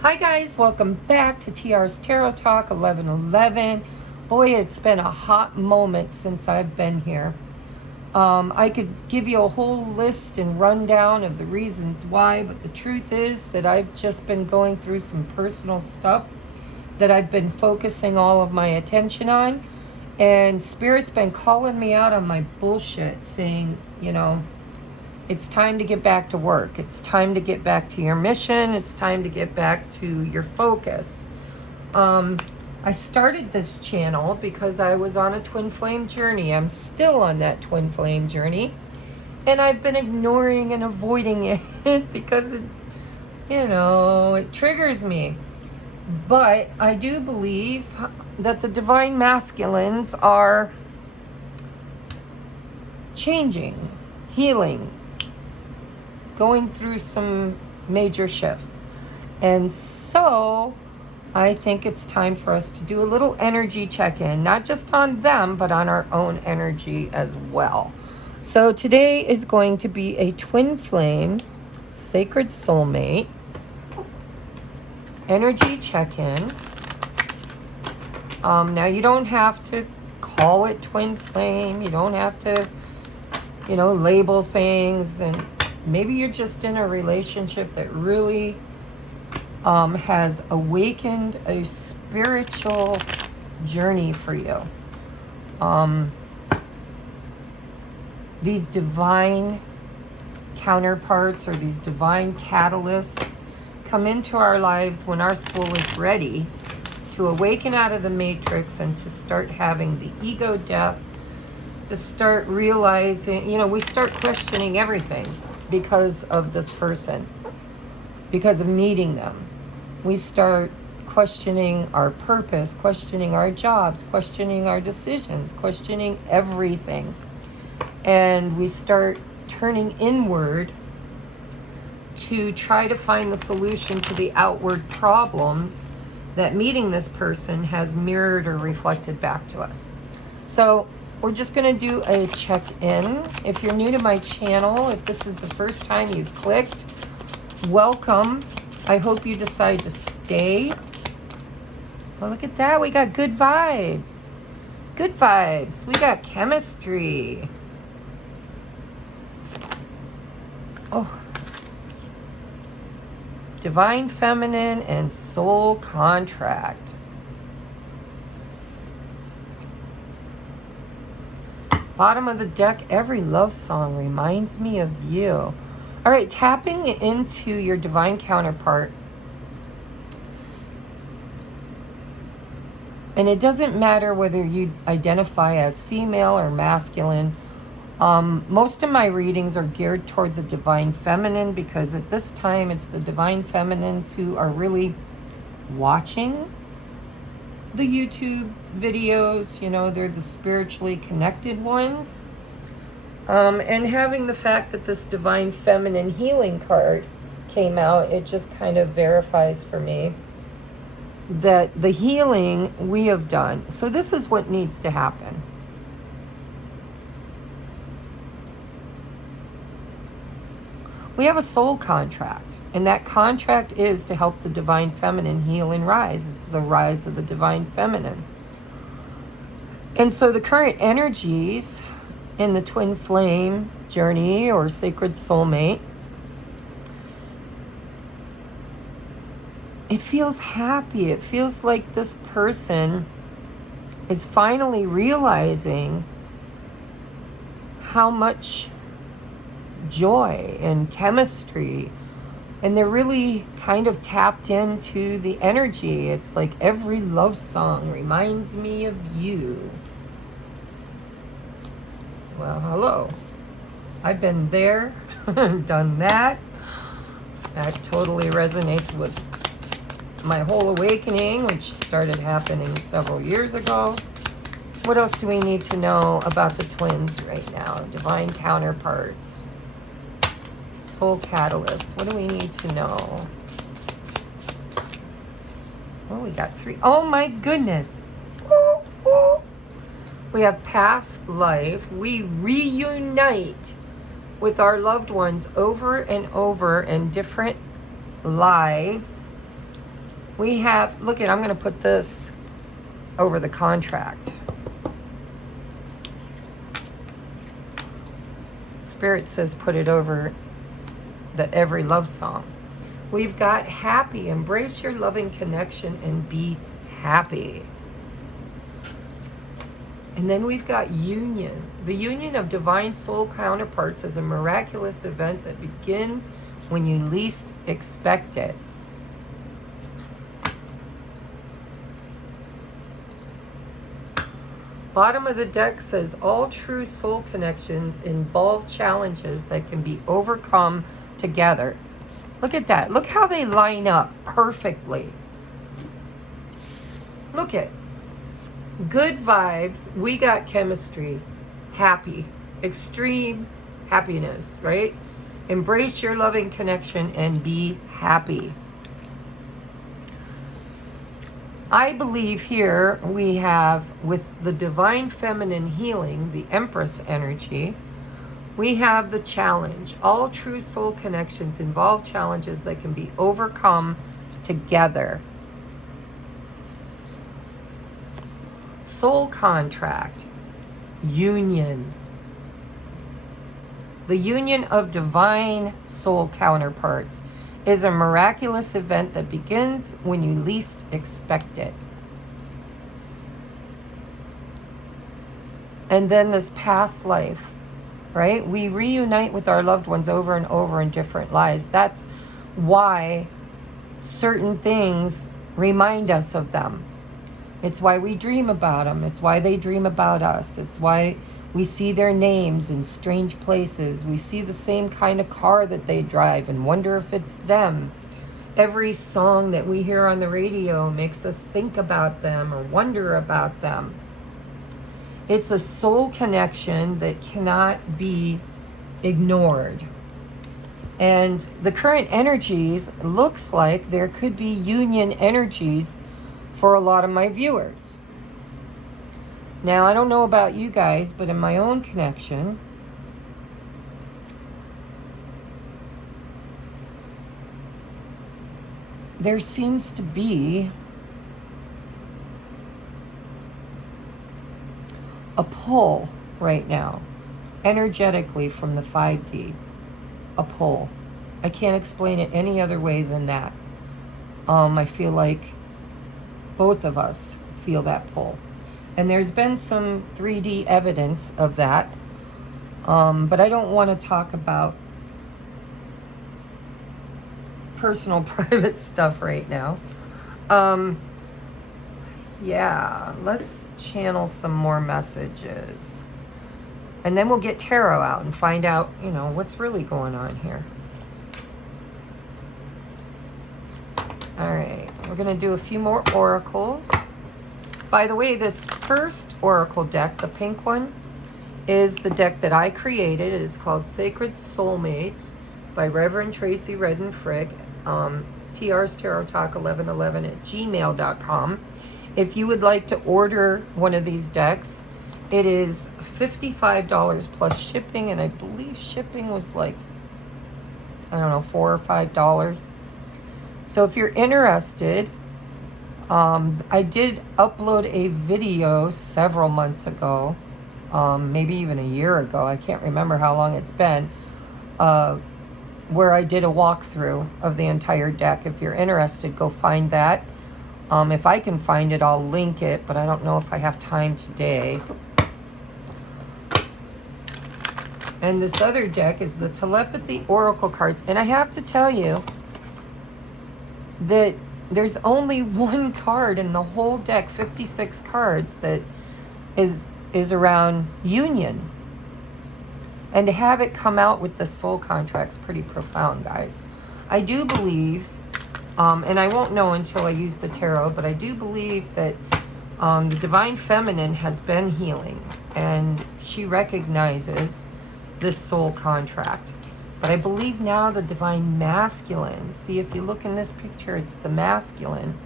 Hi guys, welcome back to TR's Tarot Talk 1111. Boy, it's been a hot moment since I've been here. I could give you a whole list and rundown of the reasons why, but the truth is that I've just been going through some personal stuff that I've been focusing all of my attention on, and Spirit's been calling me out on my bullshit, saying, it's time to get back to work. It's time to get back to your mission. It's time to get back to your focus. I started this channel because I was on a twin flame journey. I'm still on that twin flame journey. And I've been ignoring and avoiding it because it triggers me. But I do believe that the divine masculines are changing, healing, going through some major shifts. And so I think it's time for us to do a little energy check-in, not just on them, but on our own energy as well. So today is going to be a twin flame, sacred soulmate, energy check-in. Now you don't have to call it twin flame. You don't have to, label things, and maybe you're just in a relationship that really has awakened a spiritual journey for you. These divine counterparts or these divine catalysts come into our lives when our soul is ready to awaken out of the matrix and to start having the ego death, to start realizing, we start questioning everything because of this person, because of meeting them. We start questioning our purpose, questioning our jobs, questioning our decisions, questioning everything. And we start turning inward to try to find the solution to the outward problems that meeting this person has mirrored or reflected back to us. So we're just going to do a check-in. If you're new to my channel, if this is the first time you've clicked, welcome. I hope you decide to stay. Well, look at that. We got good vibes. Good vibes. We got chemistry. Oh. Divine Feminine and Soul Contract. Bottom of the deck, every love song reminds me of you. All right, tapping into your divine counterpart. And it doesn't matter whether you identify as female or masculine. Most of my readings are geared toward the divine feminine because at this time it's the divine feminines who are really watching the YouTube videos. They're the spiritually connected ones. And having the fact that this divine feminine healing card came out, it just kind of verifies for me that the healing we have done. So this is what needs to happen. We have a soul contract, and that contract is to help the divine feminine heal and rise. It's the rise of the divine feminine. And so the current energies in the twin flame journey or sacred soulmate, it feels happy. It feels like this person is finally realizing how much joy and chemistry, and they're really kind of tapped into the energy. It's like every love song reminds me of you. Well, hello. I've been there, done that. That totally resonates with my whole awakening, which started happening several years ago. What else do we need to know about the twins right now? Divine counterparts. Soul catalyst. What do we need to know? Oh, we got 3. Oh my goodness. We have past life. We reunite with our loved ones over and over in different lives. We have, look at, I'm going to put this over the contract. Spirit says put it over the every love song. We've got happy. Embrace your loving connection and be happy. And then we've got union. The union of divine soul counterparts is a miraculous event that begins when you least expect it. Bottom of the deck says all true soul connections involve challenges that can be overcome together. Look at that. Look how they line up perfectly. Look at good vibes. We got chemistry. Happy. Extreme happiness, right? Embrace your loving connection and be happy. I believe here we have, with the divine feminine healing, the Empress energy, we have the challenge. All true soul connections involve challenges that can be overcome together. Soul contract, union. The union of divine soul counterparts is a miraculous event that begins when you least expect it. And then this past life, right? We reunite with our loved ones over and over in different lives. That's why certain things remind us of them. It's why we dream about them. It's why they dream about us. It's why we see their names in strange places. We see the same kind of car that they drive and wonder if it's them. Every song that we hear on the radio makes us think about them or wonder about them. It's a soul connection that cannot be ignored. And the current energies, looks like there could be union energies for a lot of my viewers. Now, I don't know about you guys, but in my own connection, there seems to be a pull right now, energetically from the 5D, a pull. I can't explain it any other way than that. I feel like both of us feel that pull. And there's been some 3D evidence of that. But I don't want to talk about personal, private stuff right now. Yeah, let's channel some more messages. And then we'll get tarot out and find out, you know, what's really going on here. All right, we're going to do a few more oracles. By the way, this first oracle deck, the pink one, is the deck that I created. It is called Sacred Soulmates by Reverend TRACIE Redden Frick, TR's Tarot Talk 1111 at gmail.com. If you would like to order one of these decks, it is $55 plus shipping, and I believe shipping was like, I don't know, $4 or $5. So if you're interested, I did upload a video several months ago, maybe even a year ago. I can't remember how long it's been, where I did a walkthrough of the entire deck. If you're interested, go find that. If I can find it, I'll link it, but I don't know if I have time today. And this other deck is the Telepathy Oracle cards. And I have to tell you that there's only one card in the whole deck, 56 cards, that is around union. And to have it come out with the soul contract's pretty profound, guys. I do believe, and I won't know until I use the tarot, but I do believe that the Divine Feminine has been healing, and she recognizes this soul contract. But I believe now the Divine Masculine, see, if you look in this picture, it's the masculine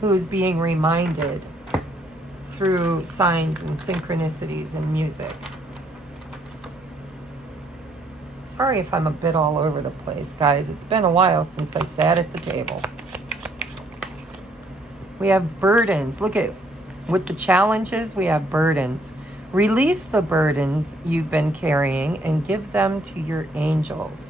who is being reminded through signs and synchronicities and music. Sorry if I'm a bit all over the place, guys. It's been a while since I sat at the table. We have burdens. Look at, with the challenges, we have burdens. Release the burdens you've been carrying and give them to your angels.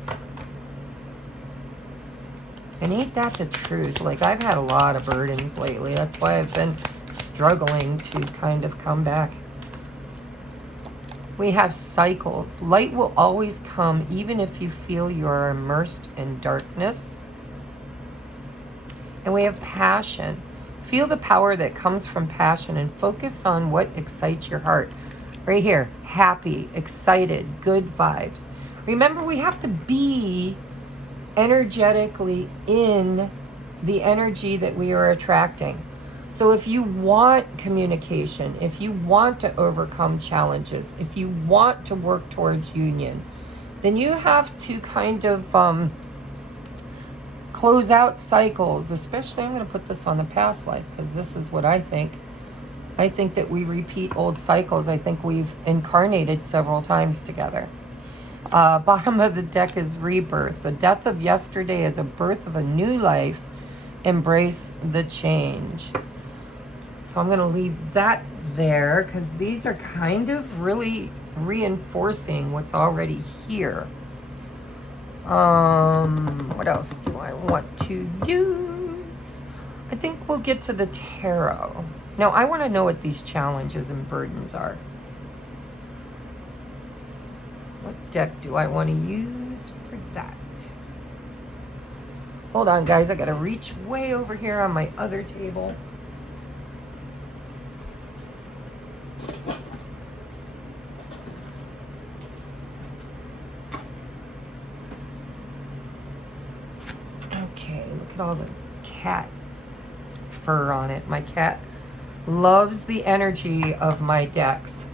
And ain't that the truth? Like, I've had a lot of burdens lately. That's why I've been struggling to kind of come back. We have cycles. Light will always come even if you feel you are immersed in darkness. And we have passion. Feel the power that comes from passion and focus on what excites your heart. Right here, happy, excited, good vibes. Remember, we have to be energetically in the energy that we are attracting. So if you want communication, if you want to overcome challenges, if you want to work towards union, then you have to kind of close out cycles. Especially, I'm going to put this on the past life because this is what I think. I think that we repeat old cycles. I think we've incarnated several times together. Bottom of the deck is rebirth. The death of yesterday is a birth of a new life. Embrace the change. So I'm going to leave that there because these are kind of really reinforcing what's already here. What else do I want to use? I think we'll get to the tarot. Now, I want to know what these challenges and burdens are. What deck do I want to use for that? Hold on, guys. I got to reach way over here on my other table. Okay, look at all the cat fur on it. My cat loves the energy of my decks.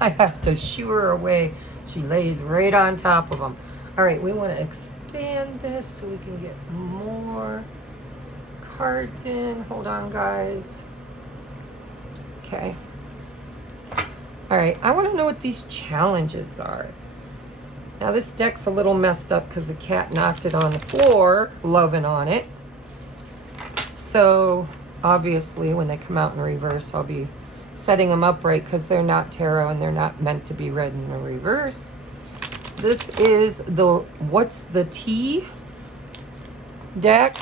I have to shoo her away. She lays right on top of them. All right, we want to expand this so we can get more cards in. Hold on, guys. Okay. All right, I want to know what these challenges are. Now, this deck's a little messed up because the cat knocked it on the floor, loving on it. So, obviously, when they come out in reverse, I'll be setting them up right because they're not tarot and they're not meant to be read in the reverse. This is the What's the Tea deck.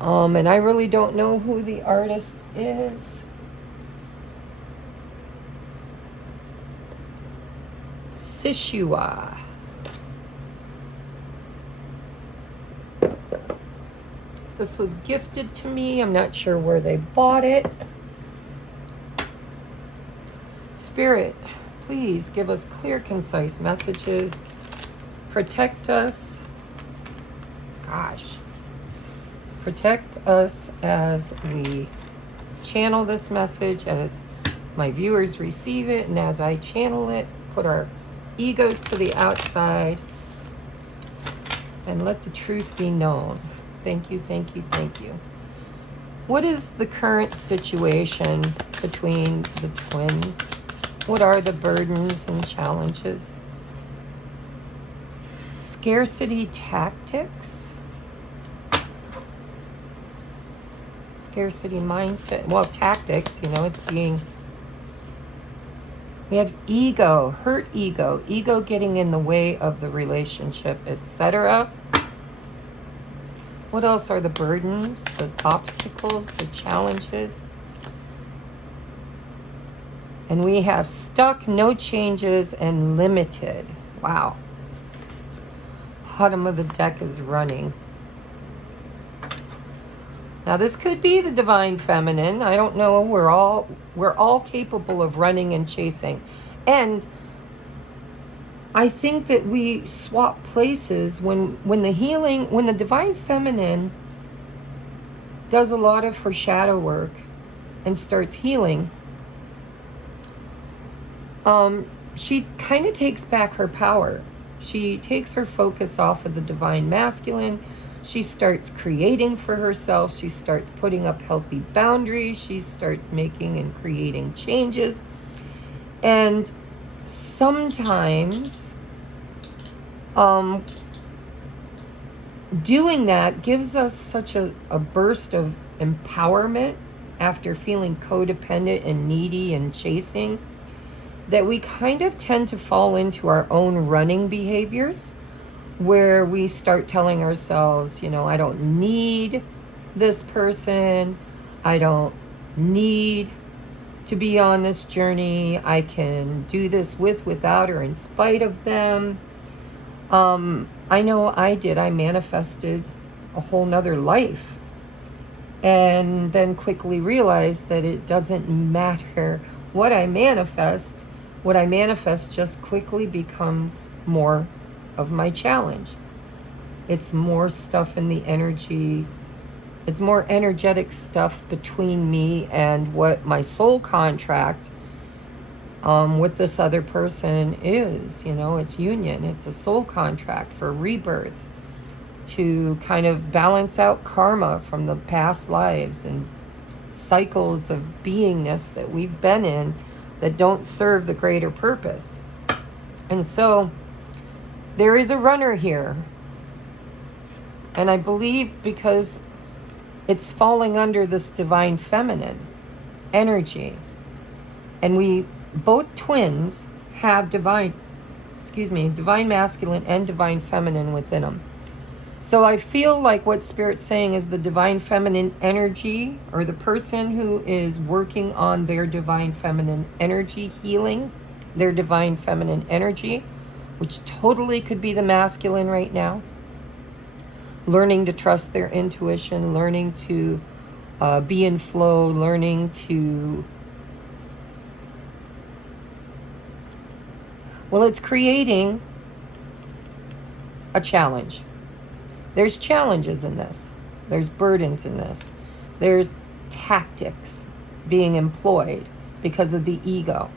And I really don't know who the artist is. Sishua. This was gifted to me. I'm not sure where they bought it. Spirit, please give us clear, concise messages. Protect us. Gosh. Protect us as we channel this message, as my viewers receive it, and as I channel it, put our egos to the outside and let the truth be known. Thank you, thank you, thank you. What is the current situation between the twins? What are the burdens and challenges? Scarcity tactics? Scarcity mindset. Well, tactics, you know, it's being... We have ego, hurt ego, ego getting in the way of the relationship, etc. What else are the burdens, the obstacles, the challenges? And we have stuck, no changes, and limited. Wow. Bottom of the deck is running. Now, this could be the divine feminine. I don't know. We're all capable of running and chasing. And I think that we swap places when the divine feminine does a lot of her shadow work and starts healing. She kind of takes back her power. She takes her focus off of the divine masculine. She starts creating for herself. She starts putting up healthy boundaries. She starts making and creating changes. And sometimes doing that gives us such a burst of empowerment after feeling codependent and needy and chasing, that we kind of tend to fall into our own running behaviors, where we start telling ourselves, you know, I don't need this person. I don't need to be on this journey. I can do this with, without, or in spite of them. I know I did. I manifested a whole nother life, and then quickly realized that it doesn't matter what I manifest. What I manifest just quickly becomes more of my challenge. It's more stuff in the energy. It's more energetic stuff between me and what my soul contract with this other person is. You know, it's union. It's a soul contract for rebirth, to kind of balance out karma from the past lives and cycles of beingness that we've been in that don't serve the greater purpose. And so there is a runner here. And I believe because it's falling under this divine feminine energy. And we, both twins, have divine masculine and divine feminine within them. So I feel like what Spirit's saying is the divine feminine energy, or the person who is working on their divine feminine energy, healing their divine feminine energy, which totally could be the masculine right now, learning to trust their intuition, learning to be in flow, learning to, well, it's creating a challenge. There's challenges in this. There's burdens in this. There's tactics being employed because of the ego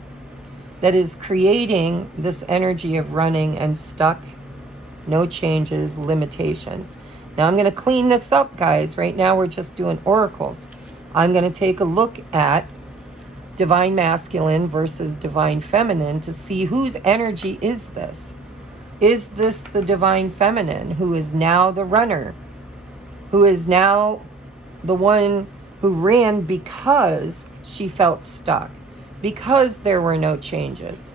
that is creating this energy of running and stuck, no changes, limitations. Now I'm going to clean this up, guys. Right now we're just doing oracles. I'm going to take a look at divine masculine versus divine feminine to see whose energy is this. Is this the divine feminine who is now the runner, who is now the one who ran because she felt stuck, because there were no changes?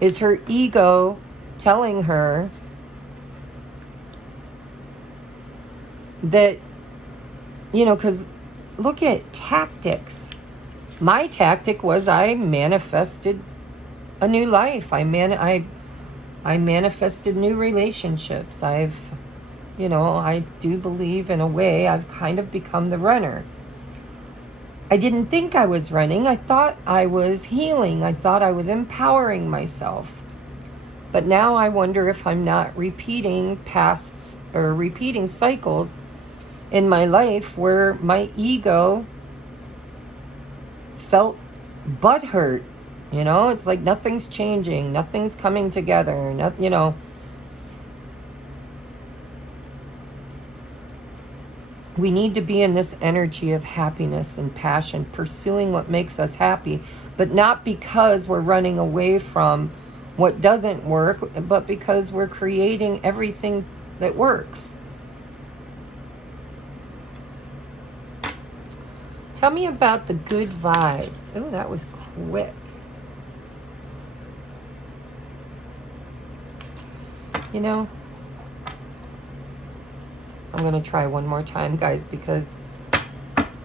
Is her ego telling her that, you know, because look at tactics. My tactic was I manifested a new life. I manifested new relationships. I do believe in a way I've kind of become the runner. I didn't think I was running. I thought I was healing. I thought I was empowering myself. But now I wonder if I'm not repeating cycles in my life where my ego felt butthurt. You know, it's like nothing's changing, nothing's coming together, We need to be in this energy of happiness and passion, pursuing what makes us happy, but not because we're running away from what doesn't work, but because we're creating everything that works. Tell me about the good vibes. Oh, that was quick. You know, I'm going to try one more time, guys, because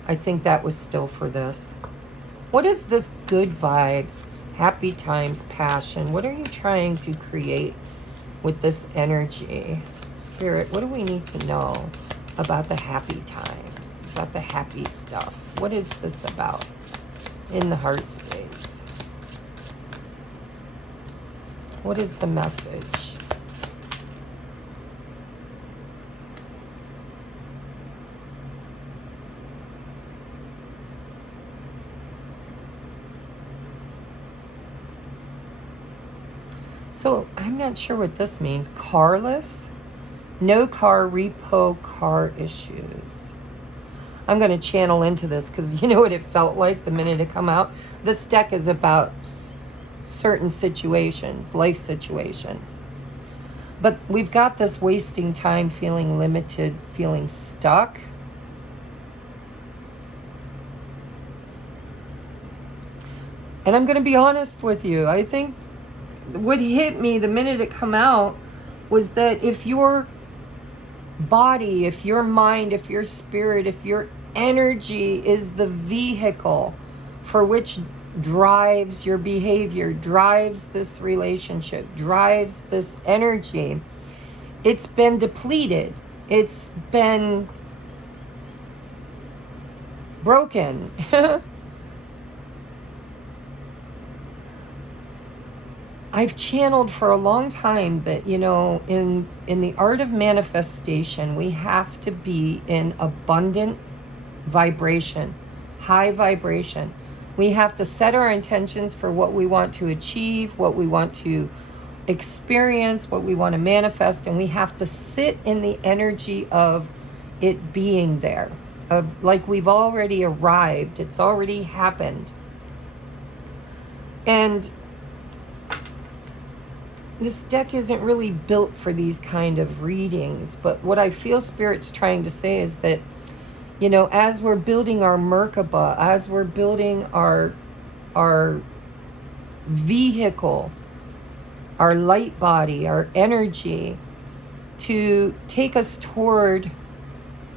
I think that was still for this. What is this good vibes, happy times, passion? What are you trying to create with this energy? Spirit, what do we need to know about the happy times, about the happy stuff? What is this about in the heart space? What is the message? So I'm not sure what this means. Carless? No car, repo, car issues. I'm going to channel into this because you know what it felt like the minute it come out? This deck is about certain situations, life situations. But we've got this wasting time, feeling limited, feeling stuck. And I'm going to be honest with you. I think what hit me the minute it come out was that if your body, if your mind, if your spirit, if your energy is the vehicle for which drives your behavior, drives this relationship, drives this energy, it's been depleted. It's been broken. I've channeled for a long time that, you know, in the art of manifestation, we have to be in abundant vibration, high vibration. We have to set our intentions for what we want to achieve, what we want to experience, what we want to manifest, and we have to sit in the energy of it being there, of like we've already arrived, it's already happened. And this deck isn't really built for these kind of readings, but what I feel Spirit's trying to say is that, you know, as we're building our Merkaba, as we're building our vehicle, our light body, our energy to take us toward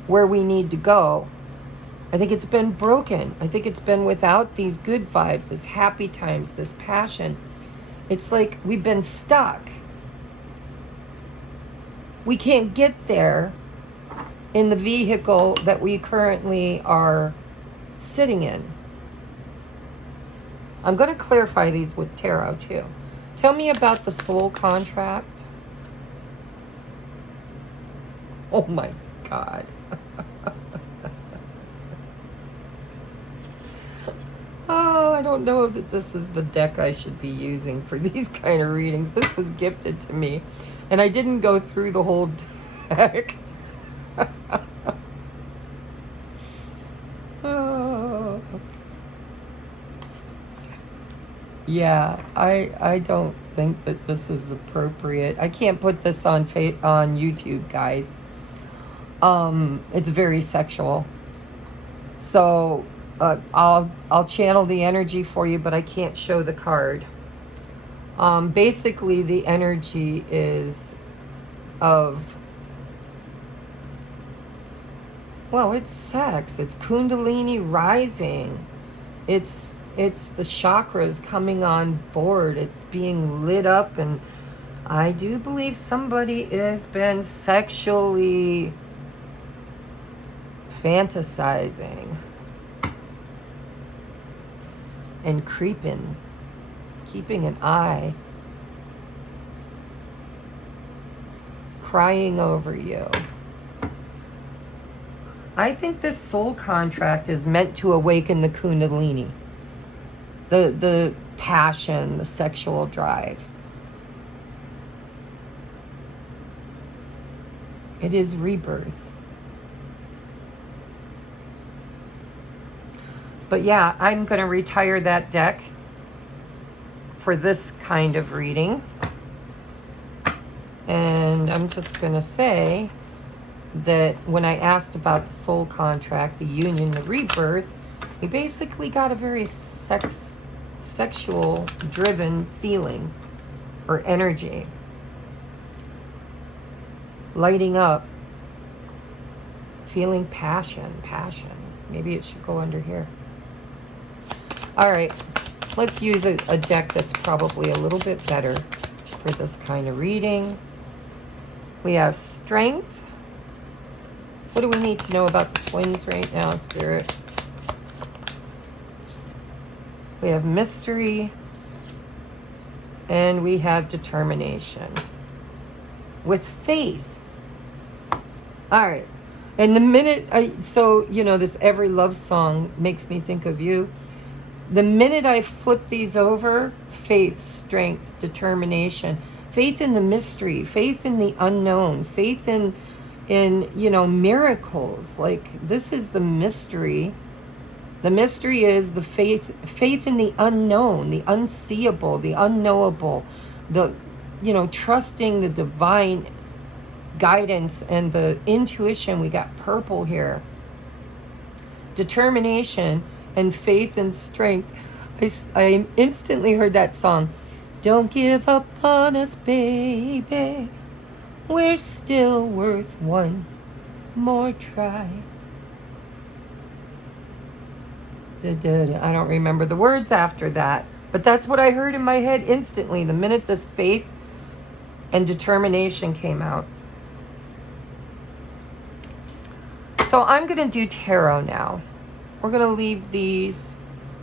where we need to go, I think it's been broken. I think it's been without these good vibes, this happy times, this passion. It's like we've been stuck. We can't get there in the vehicle that we currently are sitting in. I'm going to clarify these with tarot too. Tell me about the soul contract. Oh my God. Oh, I don't know that this is the deck I should be using for these kind of readings. This was gifted to me, and I didn't go through the whole deck. Oh. Yeah, I don't think that this is appropriate. I can't put this on YouTube, guys. It's very sexual. So I'll channel the energy for you, but I can't show the card. Basically, the energy is of, well, it's sex. It's Kundalini rising. It's the chakras coming on board. It's being lit up, and I do believe somebody has been sexually fantasizing and creeping, keeping an eye, crying over you. I think this soul contract is meant to awaken the Kundalini, the passion, the sexual drive. It is rebirth. But yeah, I'm going to retire that deck for this kind of reading. And I'm just going to say that when I asked about the soul contract, the union, the rebirth, we basically got a very sexual driven feeling or energy. Lighting up, feeling passion. Maybe it should go under here. All right, let's use a deck that's probably a little bit better for this kind of reading. We have strength. What do we need to know about the twins right now, Spirit? We have mystery. And we have determination. With faith. All right. And the minute so, you know, this Every Love Song makes me think of you. The minute I flip these over, faith, strength, determination, faith in the mystery, faith in the unknown, faith in you know, miracles. Like, this is the mystery. The mystery is the faith in the unknown, the unseeable, the unknowable, the you know, trusting the divine guidance and the intuition. We got purple here. Determination and faith and strength. I instantly heard that song. Don't give up on us, baby. We're still worth one more try. I don't remember the words after that, but that's what I heard in my head instantly the minute this faith and determination came out. So I'm going to do tarot now. We're going to leave these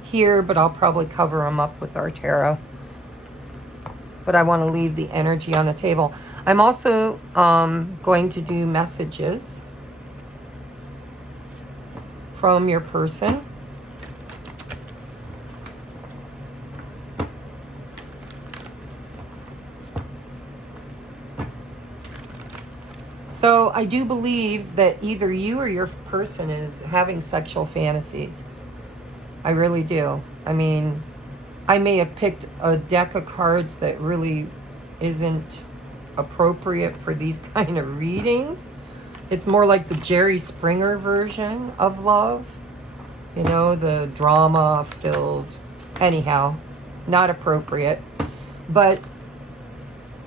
here, but I'll probably cover them up with our tarot. But I want to leave the energy on the table. I'm also going to do messages from your person. So I do believe that either you or your person is having sexual fantasies. I really do. I mean, I may have picked a deck of cards that really isn't appropriate for these kind of readings. It's more like the Jerry Springer version of love. You know, the drama-filled. Anyhow, not appropriate. But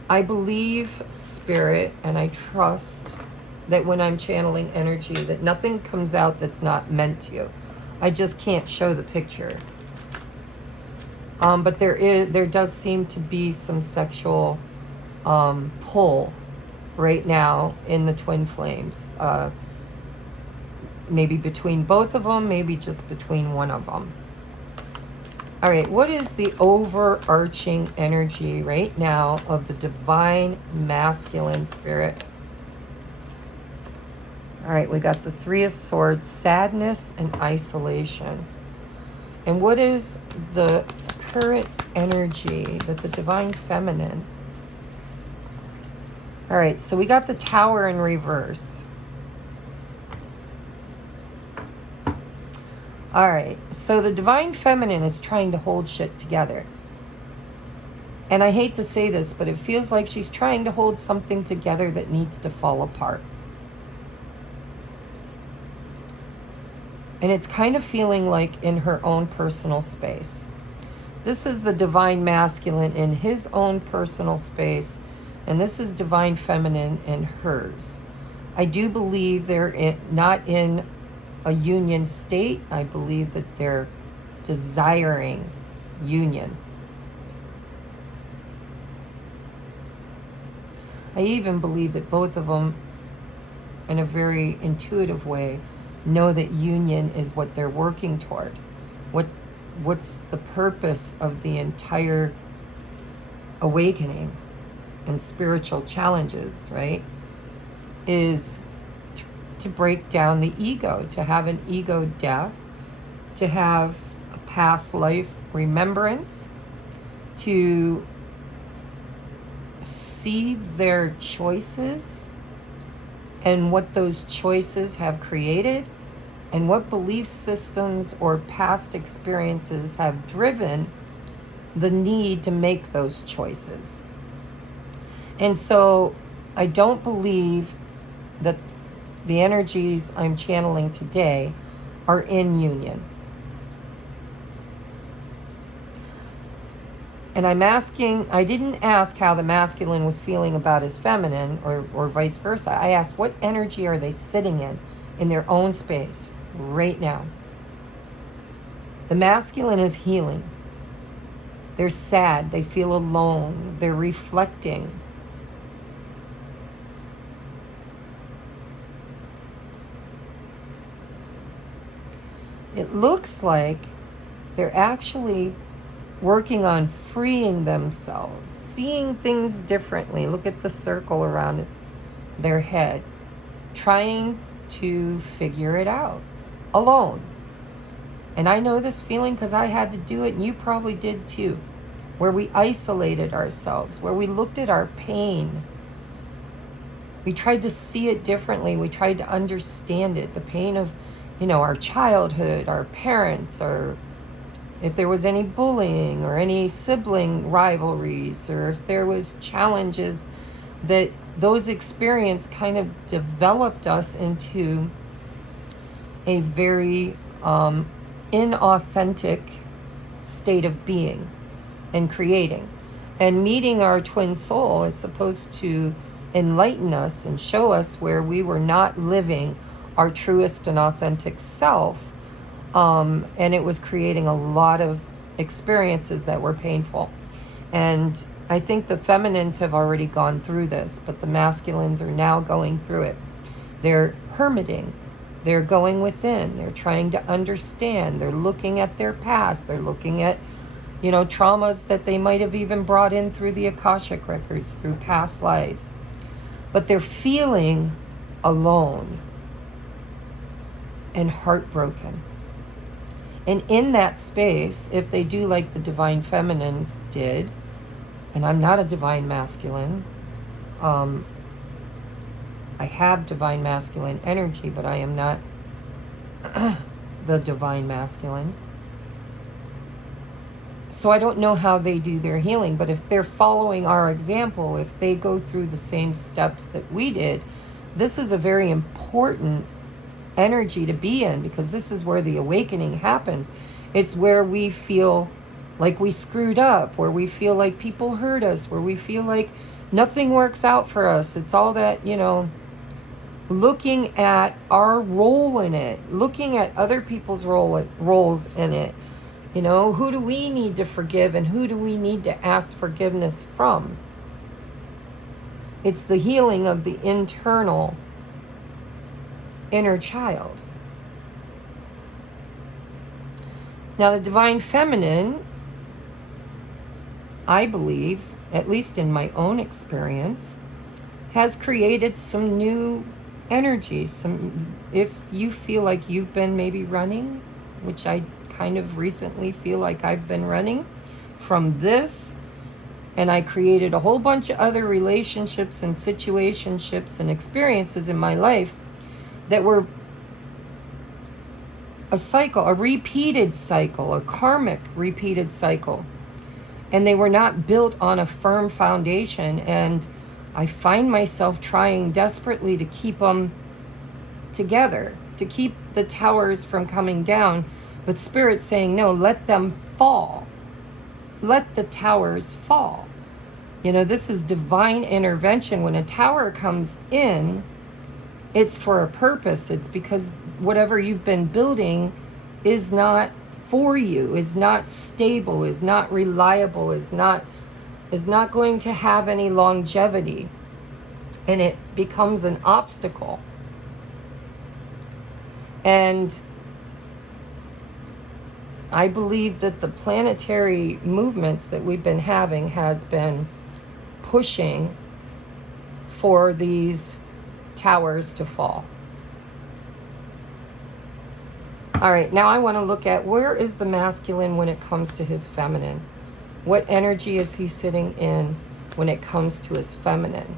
I believe, Spirit, and I trust that when I'm channeling energy, that nothing comes out that's not meant to. I just can't show the picture. But there does seem to be some sexual pull right now in the twin flames. Maybe between both of them, maybe just between one of them. All right, what is the overarching energy right now of the divine masculine spirit? All right, we got the Three of Swords, sadness and isolation. And what is the current energy that the divine feminine? All right, so we got the Tower in reverse. All right, so the divine feminine is trying to hold shit together. And I hate to say this, but it feels like she's trying to hold something together that needs to fall apart. And it's kind of feeling like in her own personal space. This is the divine masculine in his own personal space, and this is divine feminine in hers. I do believe they're not in a union state. I believe that they're desiring union. I even believe that both of them, in a very intuitive way, know that union is what they're working toward. What's the purpose of the entire awakening and spiritual challenges, right? Is to break down the ego, to have an ego death, to have a past life remembrance, to see their choices and what those choices have created, and what belief systems or past experiences have driven the need to make those choices. And so I don't believe that the energies I'm channeling today are in union. And I'm asking, I didn't ask how the masculine was feeling about his feminine or vice versa. I asked, what energy are they sitting in their own space right now? The masculine is healing. They're sad. They feel alone. They're reflecting. It looks like they're actually working on freeing themselves, seeing things differently. Look at the circle around their head, trying to figure it out alone. And I know this feeling because I had to do it, and you probably did too, where we isolated ourselves, where we looked at our pain. We tried to see it differently. We tried to understand it, the pain of, our childhood, our parents, our if there was any bullying or any sibling rivalries, or if there was challenges, that those experiences kind of developed us into a very inauthentic state of being and creating. And meeting our twin soul is supposed to enlighten us and show us where we were not living our truest and authentic self. And it was creating a lot of experiences that were painful. And I think the feminines have already gone through this, but the masculines are now going through it. They're hermiting. They're going within. They're trying to understand. They're looking at their past. They're looking at, traumas that they might have even brought in through the Akashic records, through past lives. But they're feeling alone and heartbroken. And in that space, if they do like the divine feminines did, and I'm not a divine masculine, I have divine masculine energy, but I am not the divine masculine. So I don't know how they do their healing, but if they're following our example, if they go through the same steps that we did, this is a very important energy to be in, because this is where the awakening happens. It's where we feel like we screwed up, where we feel like people hurt us, where we feel like nothing works out for us. It's all that, looking at our role in it, looking at other people's roles in it. Who do we need to forgive and who do we need to ask forgiveness from? It's the healing of the internal inner child. Now, the divine feminine, I believe, at least in my own experience, has created some new energy. If you feel like you've been maybe running, which I kind of recently feel like I've been running from this, and I created a whole bunch of other relationships and situationships and experiences in my life that were a cycle, a repeated cycle, a karmic repeated cycle. And they were not built on a firm foundation. And I find myself trying desperately to keep them together, to keep the towers from coming down. But Spirit's saying, no, let them fall. Let the towers fall. This is divine intervention. When a tower comes in, it's for a purpose. It's because whatever you've been building is not for you, is not stable, is not reliable, is not going to have any longevity. And it becomes an obstacle. And I believe that the planetary movements that we've been having has been pushing for these towers to fall. All right, now I want to look at, where is the masculine when it comes to his feminine? What energy is he sitting in when it comes to his feminine?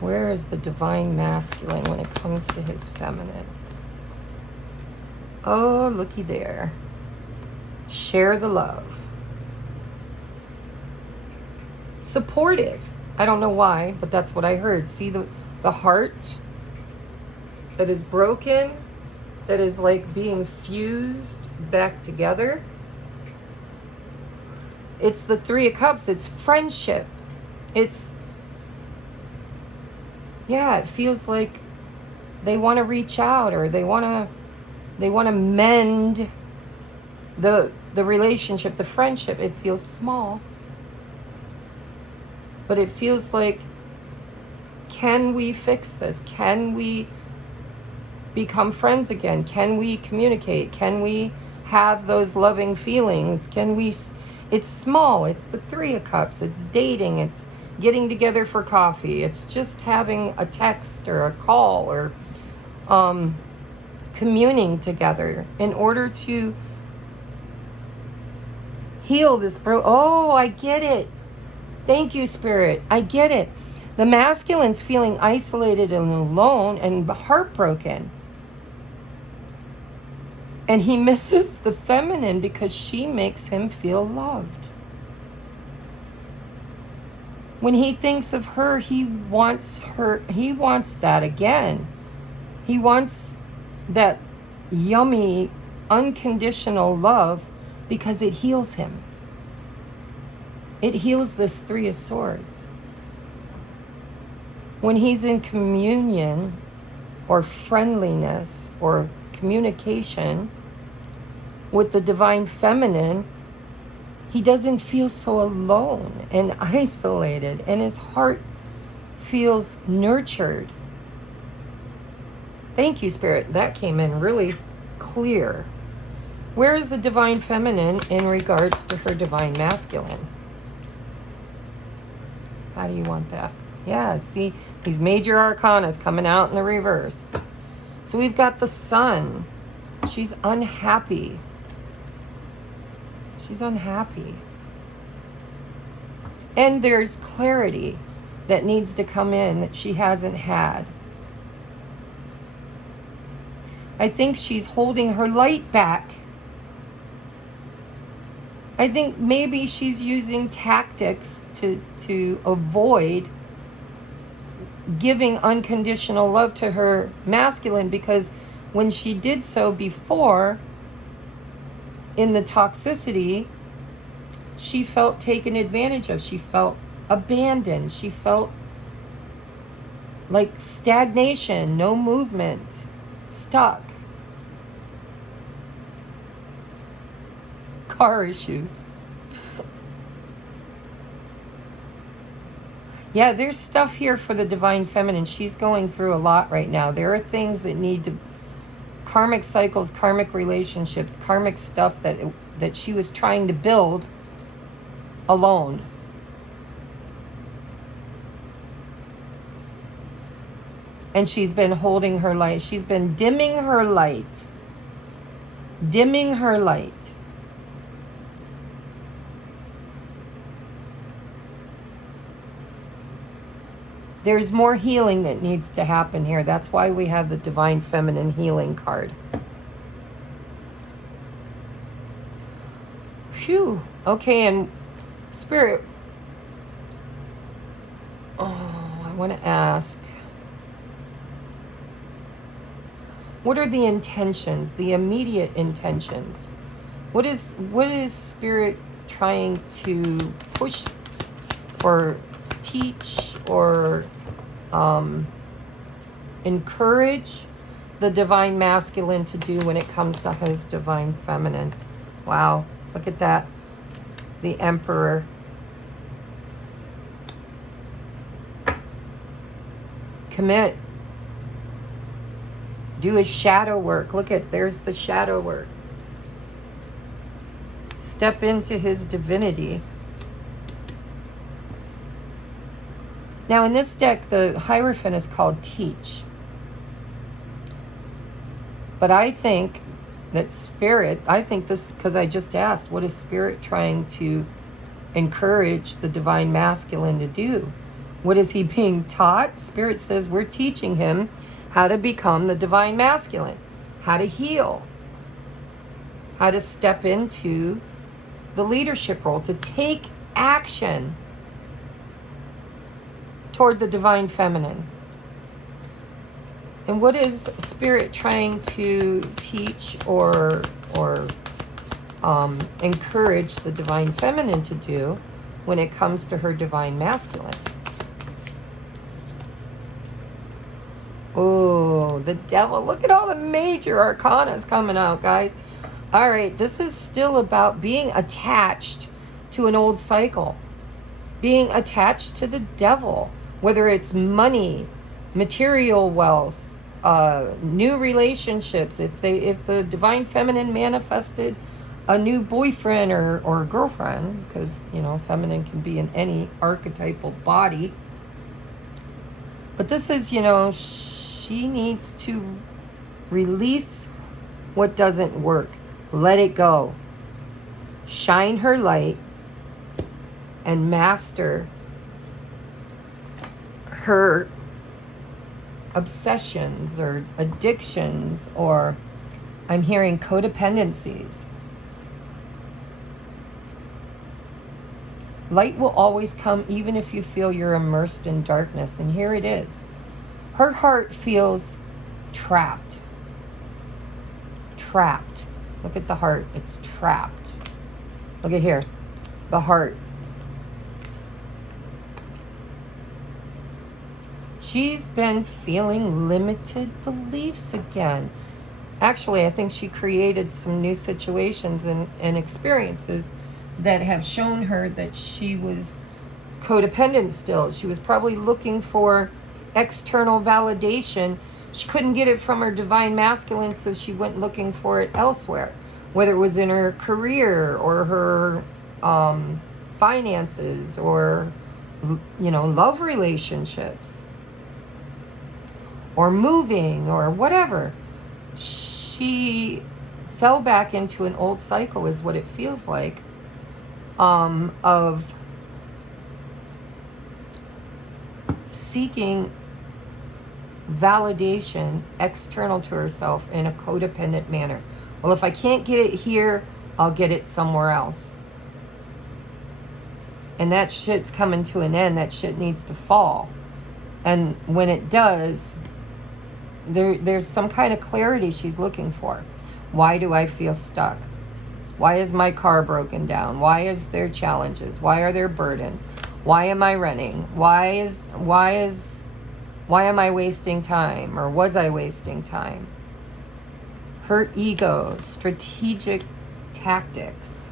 Where is the divine masculine when it comes to his feminine? Oh, looky there. Share the love. Supportive. I don't know why, but that's what I heard. See the heart that is broken, that is like being fused back together. It's the Three of Cups. It's friendship. It's, yeah, it feels like they want to reach out, or they want to mend the relationship, the friendship. It feels small. But it feels like, can we fix this? Can we become friends again? Can we communicate? Can we have those loving feelings? Can we? It's small. It's the Three of Cups. It's dating. It's getting together for coffee. It's just having a text or a call, or communing together in order to heal this Oh, I get it. Thank you, Spirit. I get it. The masculine's feeling isolated and alone and heartbroken. And he misses the feminine because she makes him feel loved. When he thinks of her, he wants that again. He wants that yummy, unconditional love because it heals him. It heals this Three of Swords. When he's in communion or friendliness or communication with the Divine Feminine, he doesn't feel so alone and isolated, and his heart feels nurtured. Thank you, Spirit. That came in really clear. Where is the Divine Feminine in regards to her Divine Masculine? How do you want that? Yeah, see, these major arcanas coming out in the reverse. So we've got the Sun. She's unhappy. She's unhappy. And there's clarity that needs to come in that she hasn't had. I think she's holding her light back. I think maybe she's using tactics to avoid giving unconditional love to her masculine, because when she did so before, in the toxicity, she felt taken advantage of. She felt abandoned. She felt like stagnation, no movement, stuck. Car issues. Yeah, there's stuff here for the Divine Feminine. She's going through a lot right now. There are things that need to, karmic cycles, karmic relationships, karmic stuff that she was trying to build alone. And she's been holding her light. She's been dimming her light. Dimming her light. There's more healing that needs to happen here. That's why we have the Divine Feminine Healing card. Phew. Okay, and Spirit. Oh, I want to ask. What are the intentions, the immediate intentions? What is Spirit trying to push or teach or encourage the Divine Masculine to do when it comes to his Divine Feminine? Wow, look at that. The Emperor. Commit. Do his shadow work. Look at, there's the shadow work. Step into his divinity. Now in this deck, the Hierophant is called Teach. But I think that Spirit, I think this, because I just asked, what is Spirit trying to encourage the Divine Masculine to do? What is he being taught? Spirit says we're teaching him how to become the Divine Masculine, how to heal, how to step into the leadership role, to take action toward the Divine Feminine. And what is Spirit trying to teach or encourage the Divine Feminine to do when it comes to her Divine Masculine? Oh, the Devil. Look at all the major arcanas coming out, guys. All right, this is still about being attached to an old cycle. Being attached to the Devil. Whether it's money, material wealth, new relationships. If the Divine Feminine manifested a new boyfriend or girlfriend, because, you know, feminine can be in any archetypal body. But this is, you know, she needs to release what doesn't work. Let it go. Shine her light and master her obsessions or addictions, or I'm hearing codependencies. Light will always come even if you feel you're immersed in darkness. And here it is. Her heart feels trapped. Trapped. Look at the heart. It's trapped. Look at here. The heart. She's been feeling limited beliefs again. Actually, I think she created some new situations and experiences that have shown her that she was codependent still. She was probably looking for external validation. She couldn't get it from her divine masculine, so she went looking for it elsewhere, whether it was in her career or her finances or, you know, love relationships or moving or whatever. She fell back into an old cycle, is what it feels like, of seeking validation external to herself in a codependent manner. Well, if I can't get it here, I'll get it somewhere else. And that shit's coming to an end. That shit needs to fall. And when it does, there's some kind of clarity she's looking for. Why do I feel stuck? Why is my car broken down? Why is there challenges? Why are there burdens? Why am I running? Why am I wasting time? Or was I wasting time? Hurt egos, strategic tactics.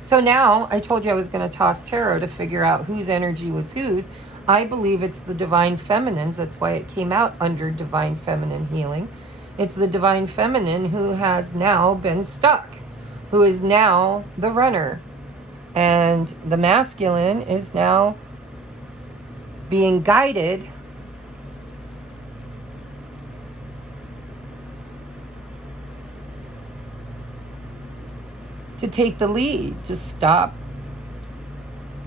So now, I told you I was going to toss tarot to figure out whose energy was whose. I believe it's the Divine Feminines. That's why it came out under Divine Feminine Healing. It's the Divine Feminine who has now been stuck, who is now the runner. And the masculine is now being guided to take the lead, to stop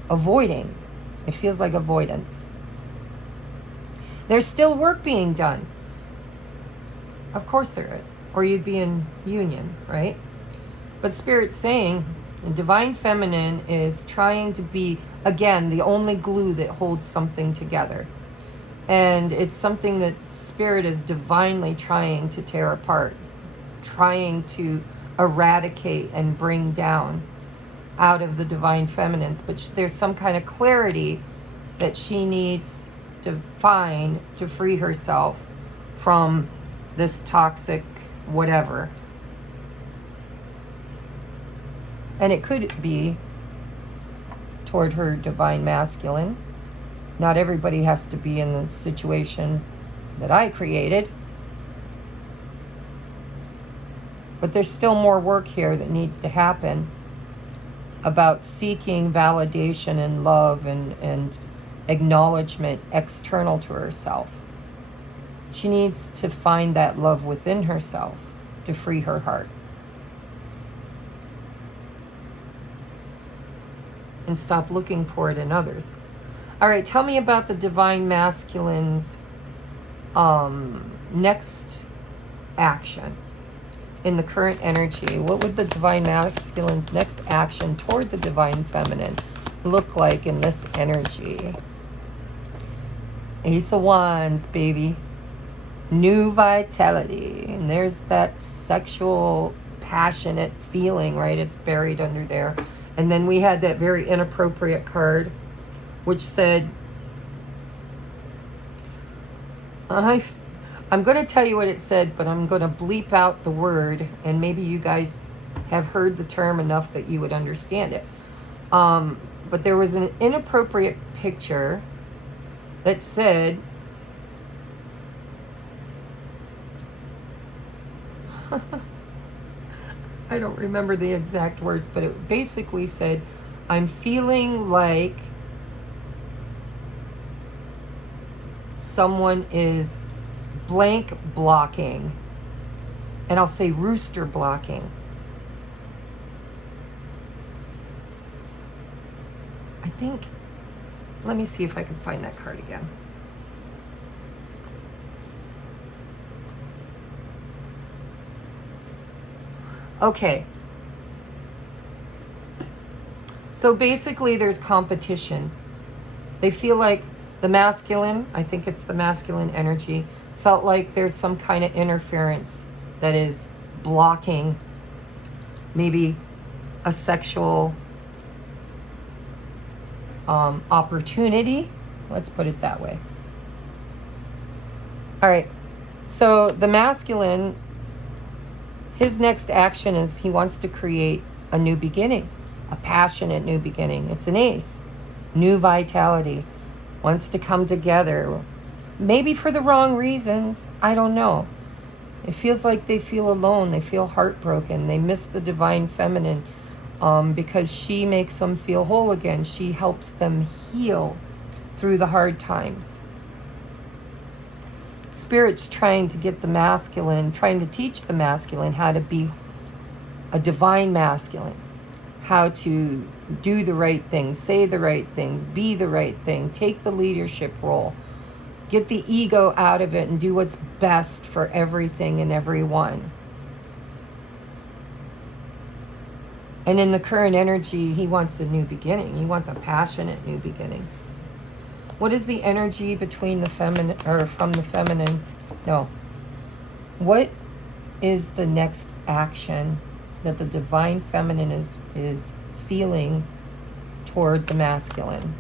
avoiding. It feels like avoidance. There's still work being done. Of course there is. Or you'd be in union, right? But Spirit's saying the Divine Feminine is trying to be, again, the only glue that holds something together. And it's something that Spirit is divinely trying to tear apart, trying to eradicate and bring down out of the Divine Feminines. But there's some kind of clarity that she needs to find to free herself from this toxic whatever. And it could be toward her Divine Masculine. Not everybody has to be in the situation that I created. But there's still more work here that needs to happen about seeking validation and love and acknowledgement external to herself. She needs to find that love within herself to free her heart. And stop looking for it in others. All right, tell me about the Divine Masculine's next action in the current energy. What would the Divine Masculine's next action toward the Divine Feminine look like in this energy? Ace of Wands, baby. New vitality. And there's that sexual, passionate feeling, right? It's buried under there. And then we had that very inappropriate card, which said, I'm going to tell you what it said, but I'm going to bleep out the word, and maybe you guys have heard the term enough that you would understand it. But there was an inappropriate picture that said, I don't remember the exact words, but it basically said, I'm feeling like someone is blank blocking, and I'll say rooster blocking. I think Let me see if I can find that card again. Okay. So basically there's competition. They feel like the masculine, I think it's the masculine energy, felt like there's some kind of interference that is blocking maybe a sexual opportunity. Let's put it that way. All right. So the masculine, his next action is he wants to create a new beginning, a passionate new beginning. It's an ace. New vitality. Wants to come together. Maybe for the wrong reasons. I don't know. It feels like they feel alone. They feel heartbroken. They miss the divine feminine because she makes them feel whole again. She helps them heal through the hard times. Spirit's trying to get the masculine, trying to teach the masculine how to be a divine masculine, how to do the right things, say the right things, be the right thing, take the leadership role, get the ego out of it and do what's best for everything and everyone. And in the current energy, he wants a new beginning. He wants a passionate new beginning. What is the energy between the feminine, or from the feminine? No. What is the next action that the divine feminine is feeling toward the masculine?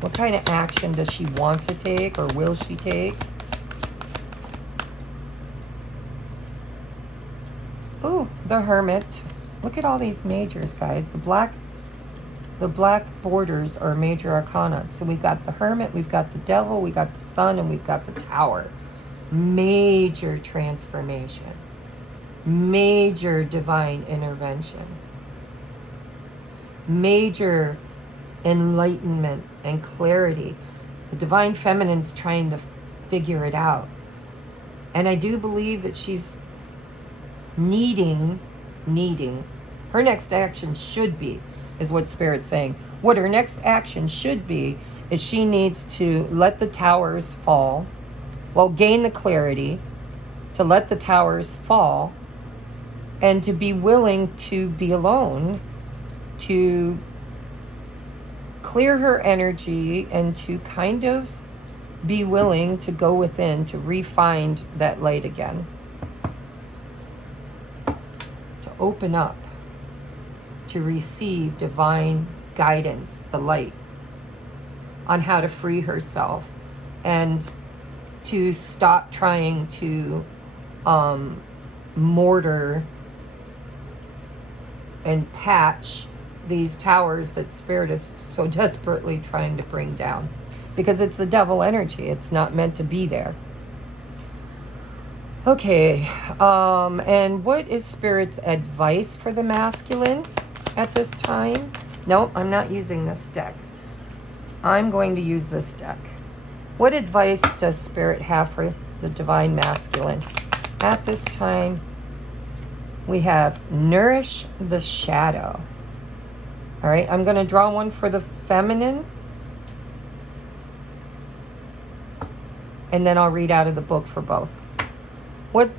What kind of action does she want to take, or will she take? Ooh, the Hermit. Look at all these majors, guys. The black borders are major arcana. So we've got the Hermit, we've got the Devil, we got the Sun, and we've got the Tower. Major transformation. Major divine intervention. Major enlightenment and clarity. The divine feminine's trying to figure it out. And I do believe that she's needing, her next action should be, is what Spirit's saying. What her next action should be is she needs to let the towers fall, well, gain the clarity to let the towers fall, and to be willing to be alone, to clear her energy, and to kind of be willing to go within to re-find that light again. To open up, to receive divine guidance, the light, on how to free herself, and to stop trying to mortar and patch these towers that Spirit is so desperately trying to bring down. Because it's the devil energy. It's not meant to be there. Okay. And what is Spirit's advice for the masculine at this time? No, I'm not using this deck. I'm going to use this deck. What advice does Spirit have for the divine masculine? At this time, we have nourish the shadow. All right, I'm going to draw one for the feminine. And then I'll read out of the book for both. What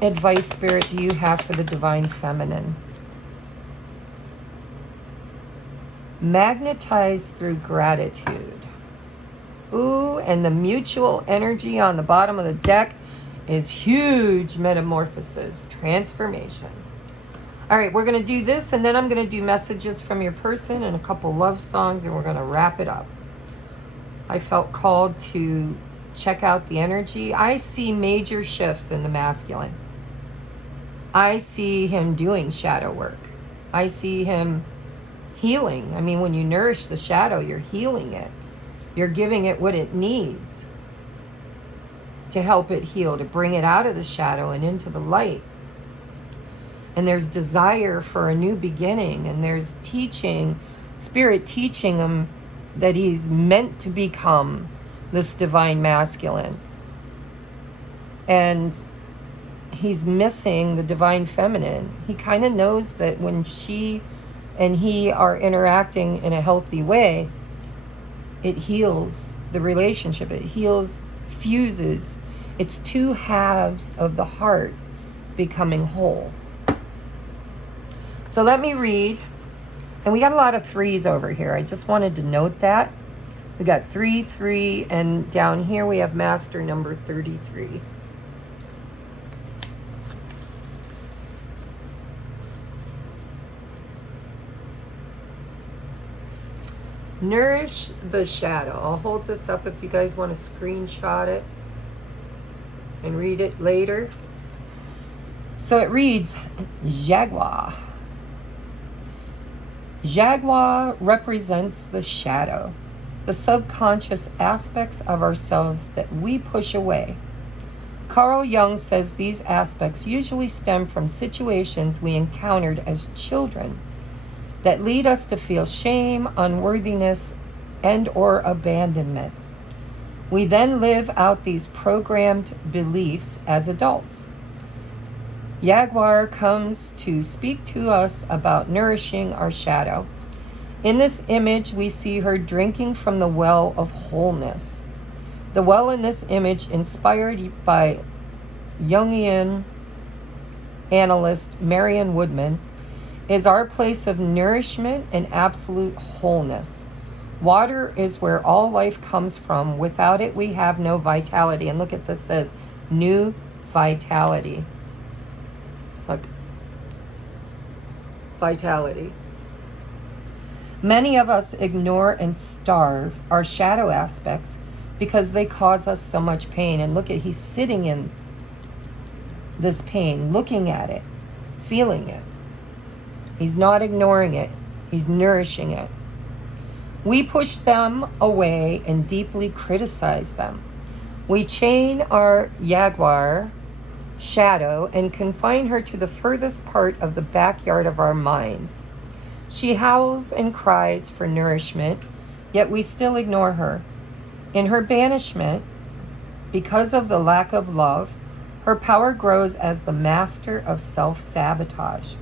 advice, Spirit, do you have for the divine feminine? Magnetize through gratitude. Ooh, and the mutual energy on the bottom of the deck is huge metamorphosis, transformation. All right, we're going to do this, and then I'm going to do messages from your person and a couple love songs, and we're going to wrap it up. I felt called to check out the energy. I see major shifts in the masculine. I see him doing shadow work. I see him healing. I mean, when you nourish the shadow, you're healing it. You're giving it what it needs to help it heal, to bring it out of the shadow and into the light. And there's desire for a new beginning, and there's teaching, Spirit teaching him that he's meant to become this divine masculine. And he's missing the divine feminine. He kind of knows that when she and he are interacting in a healthy way, it heals the relationship. It heals, fuses. It's two halves of the heart becoming whole. So let me read. And we got a lot of threes over here. I just wanted to note that. We got 3, 3, and down here we have master number 33. Nourish the shadow. I'll hold this up if you guys want to screenshot it and read it later. So it reads, Jaguar. Jaguar represents the shadow, the subconscious aspects of ourselves that we push away. Carl Jung says these aspects usually stem from situations we encountered as children that lead us to feel shame, unworthiness, and or abandonment. We then live out these programmed beliefs as adults. Jaguar comes to speak to us about nourishing our shadow. In this image, we see her drinking from the well of wholeness. The well in this image, inspired by Jungian analyst Marion Woodman, is our place of nourishment and absolute wholeness. Water is where all life comes from. Without it, we have no vitality. And look at this, says new vitality. Look, vitality. Many of us ignore and starve our shadow aspects because they cause us so much pain. And look at, he's sitting in this pain, looking at it, feeling it. He's not ignoring it. He's nourishing it. We push them away and deeply criticize them. We chain our Jaguar shadow and confine her to the furthest part of the backyard of our minds. She howls and cries for nourishment, yet we still ignore her. In her banishment, because of the lack of love, her power grows as the master of self-sabotage.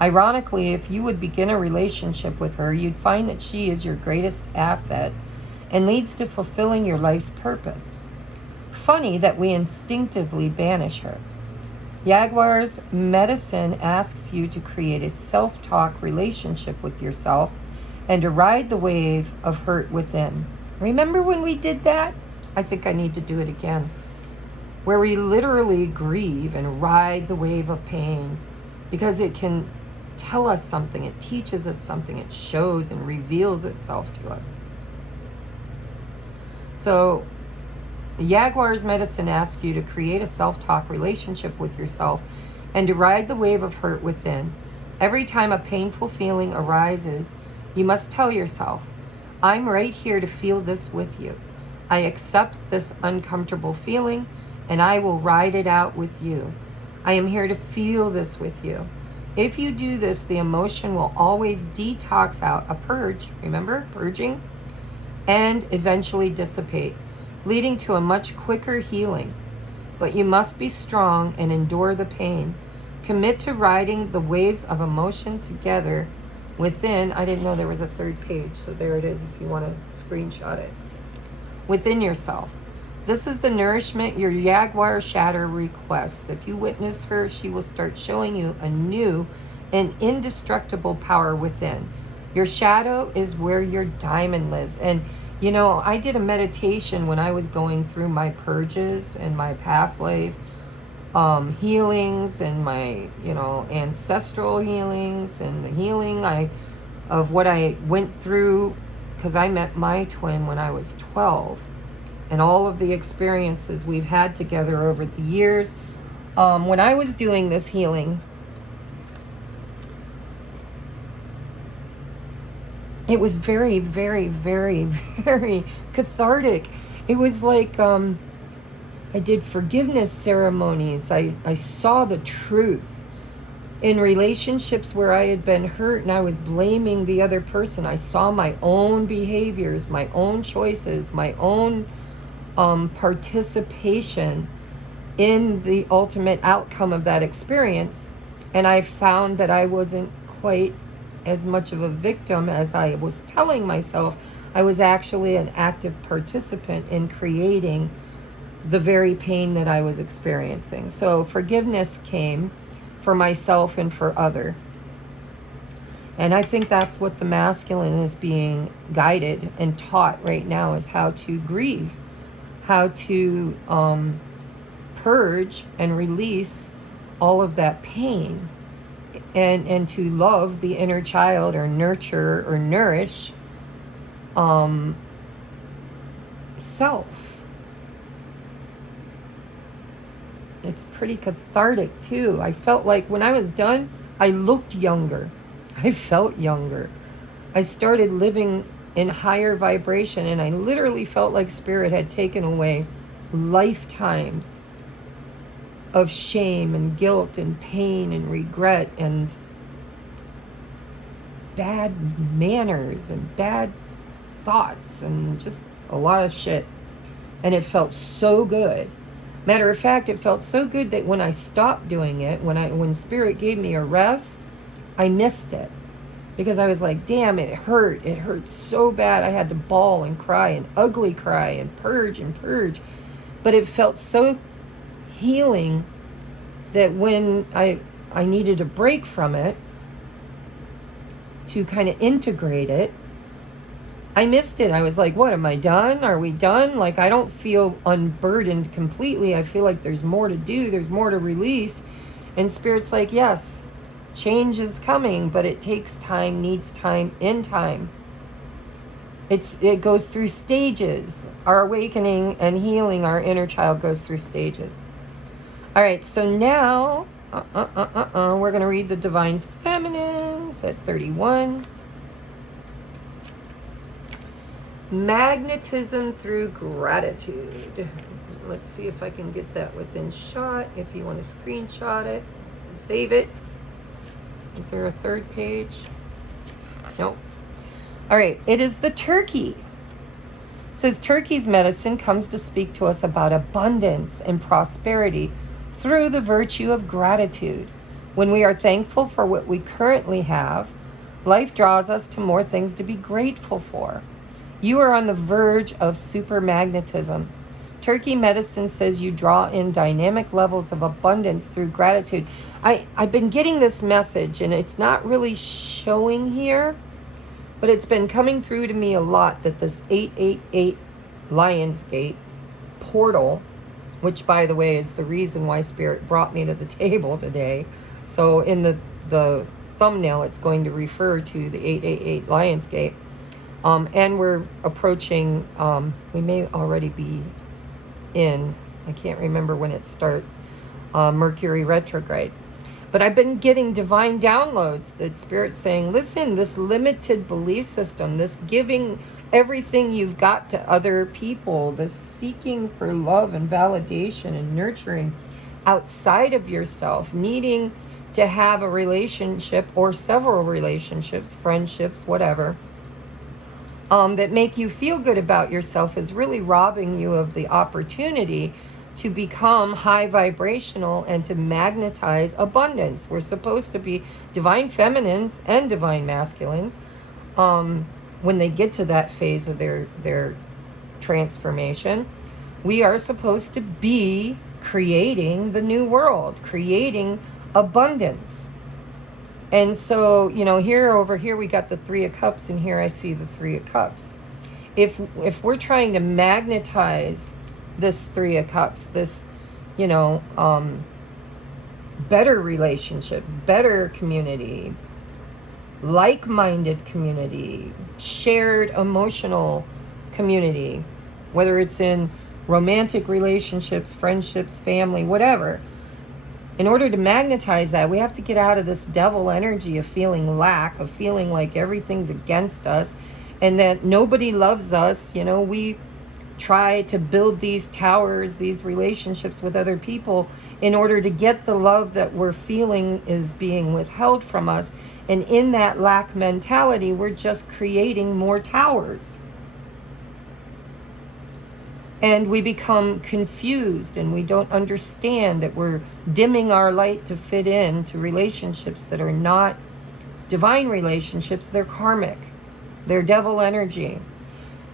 Ironically, if you would begin a relationship with her, you'd find that she is your greatest asset and leads to fulfilling your life's purpose. Funny that we instinctively banish her. Jaguar's medicine asks you to create a self-talk relationship with yourself and to ride the wave of hurt within. Remember when we did that? I think I need to do it again. Where we literally grieve and ride the wave of pain because it can tell us something, it teaches us something, it shows and reveals itself to us. So Jaguar's medicine asks you to create a self-talk relationship with yourself and to ride the wave of hurt within. Every time a painful feeling arises, you must tell yourself, I'm right here to feel this with you. I accept this uncomfortable feeling and I will ride it out with you. I am here to feel this with you. If you do this, the emotion will always detox out, a purge, remember, purging, and eventually dissipate, leading to a much quicker healing. But you must be strong and endure the pain. Commit to riding the waves of emotion together within. I didn't know there was a third page, so there it is if you want to screenshot it. Within yourself. This is the nourishment your Jaguar shadow requests. If you witness her, she will start showing you a new and indestructible power within. Your shadow is where your diamond lives. And you know, I did a meditation when I was going through my purges and my past life healings and my, you know, ancestral healings and the healing of what I went through, because I met my twin when I was 12, and all of the experiences we've had together over the years. When I was doing this healing, it was very, very, very, very cathartic. It was like I did forgiveness ceremonies. I saw the truth in relationships where I had been hurt and I was blaming the other person. I saw my own behaviors, my own choices, my own participation in the ultimate outcome of that experience. And I found that I wasn't quite as much of a victim as I was telling myself I was actually an active participant in creating the very pain that I was experiencing. So forgiveness came for myself and for other. And I think that's what the masculine is being guided and taught right now, is how to grieve, how to purge and release all of that pain, and to love the inner child, or nurture or nourish self. It's pretty cathartic too. I felt like when I was done, I looked younger. I felt younger. I started living in higher vibration, and I literally felt like Spirit had taken away lifetimes of shame and guilt and pain and regret and bad manners and bad thoughts and just a lot of shit. And it felt so good. Matter of fact, it felt so good that when I stopped doing it, when Spirit gave me a rest, I missed it. Because I was like, damn, it hurt. It hurt so bad. I had to bawl and cry and ugly cry and purge and purge. But it felt so healing that when I needed a break from it to kind of integrate it, I missed it. I was like, what, am I done? Are we done? Like, I don't feel unburdened completely. I feel like there's more to do. There's more to release. And Spirit's like, yes, change is coming, but it takes time, needs time, in time. It goes through stages. Our awakening and healing our inner child goes through stages. All right, so now we're going to read the Divine Feminines at 31. Magnetism through gratitude. Let's see if I can get that within shot. If you want to screenshot it, save it. Is there a third page? Nope. All right, it is the turkey. It says turkey's medicine comes to speak to us about abundance and prosperity through the virtue of gratitude. When we are thankful for what we currently have, life draws us to more things to be grateful for. You are on the verge of super magnetism. Turkey medicine says you draw in dynamic levels of abundance through gratitude. I've been getting this message, and it's not really showing here, but it's been coming through to me a lot, that this 888 Lionsgate portal, which, by the way, is the reason why Spirit brought me to the table today. So in the thumbnail, it's going to refer to the 888 Lionsgate. And we're approaching, we may already be in, I can't remember when it starts, Mercury retrograde. But I've been getting divine downloads that Spirit's saying, listen, this limited belief system, this giving everything you've got to other people, this seeking for love and validation and nurturing outside of yourself, needing to have a relationship or several relationships, friendships, whatever, that make you feel good about yourself, is really robbing you of the opportunity to become high vibrational and to magnetize abundance. We're supposed to be divine feminines and divine masculines when they get to that phase of their transformation. We are supposed to be creating the new world, creating abundance. And so, you know, over here we got the Three of Cups, and here I see the Three of Cups. If we're trying to magnetize this Three of Cups, this, you know, better relationships, better community, like-minded community, shared emotional community, whether it's in romantic relationships, friendships, family, whatever. In order to magnetize that, we have to get out of this devil energy of feeling lack, of feeling like everything's against us and that nobody loves us. You know, we try to build these towers, these relationships with other people in order to get the love that we're feeling is being withheld from us. And in that lack mentality, we're just creating more towers. And we become confused, and we don't understand that we're dimming our light to fit in to relationships that are not divine relationships. They're karmic. They're devil energy.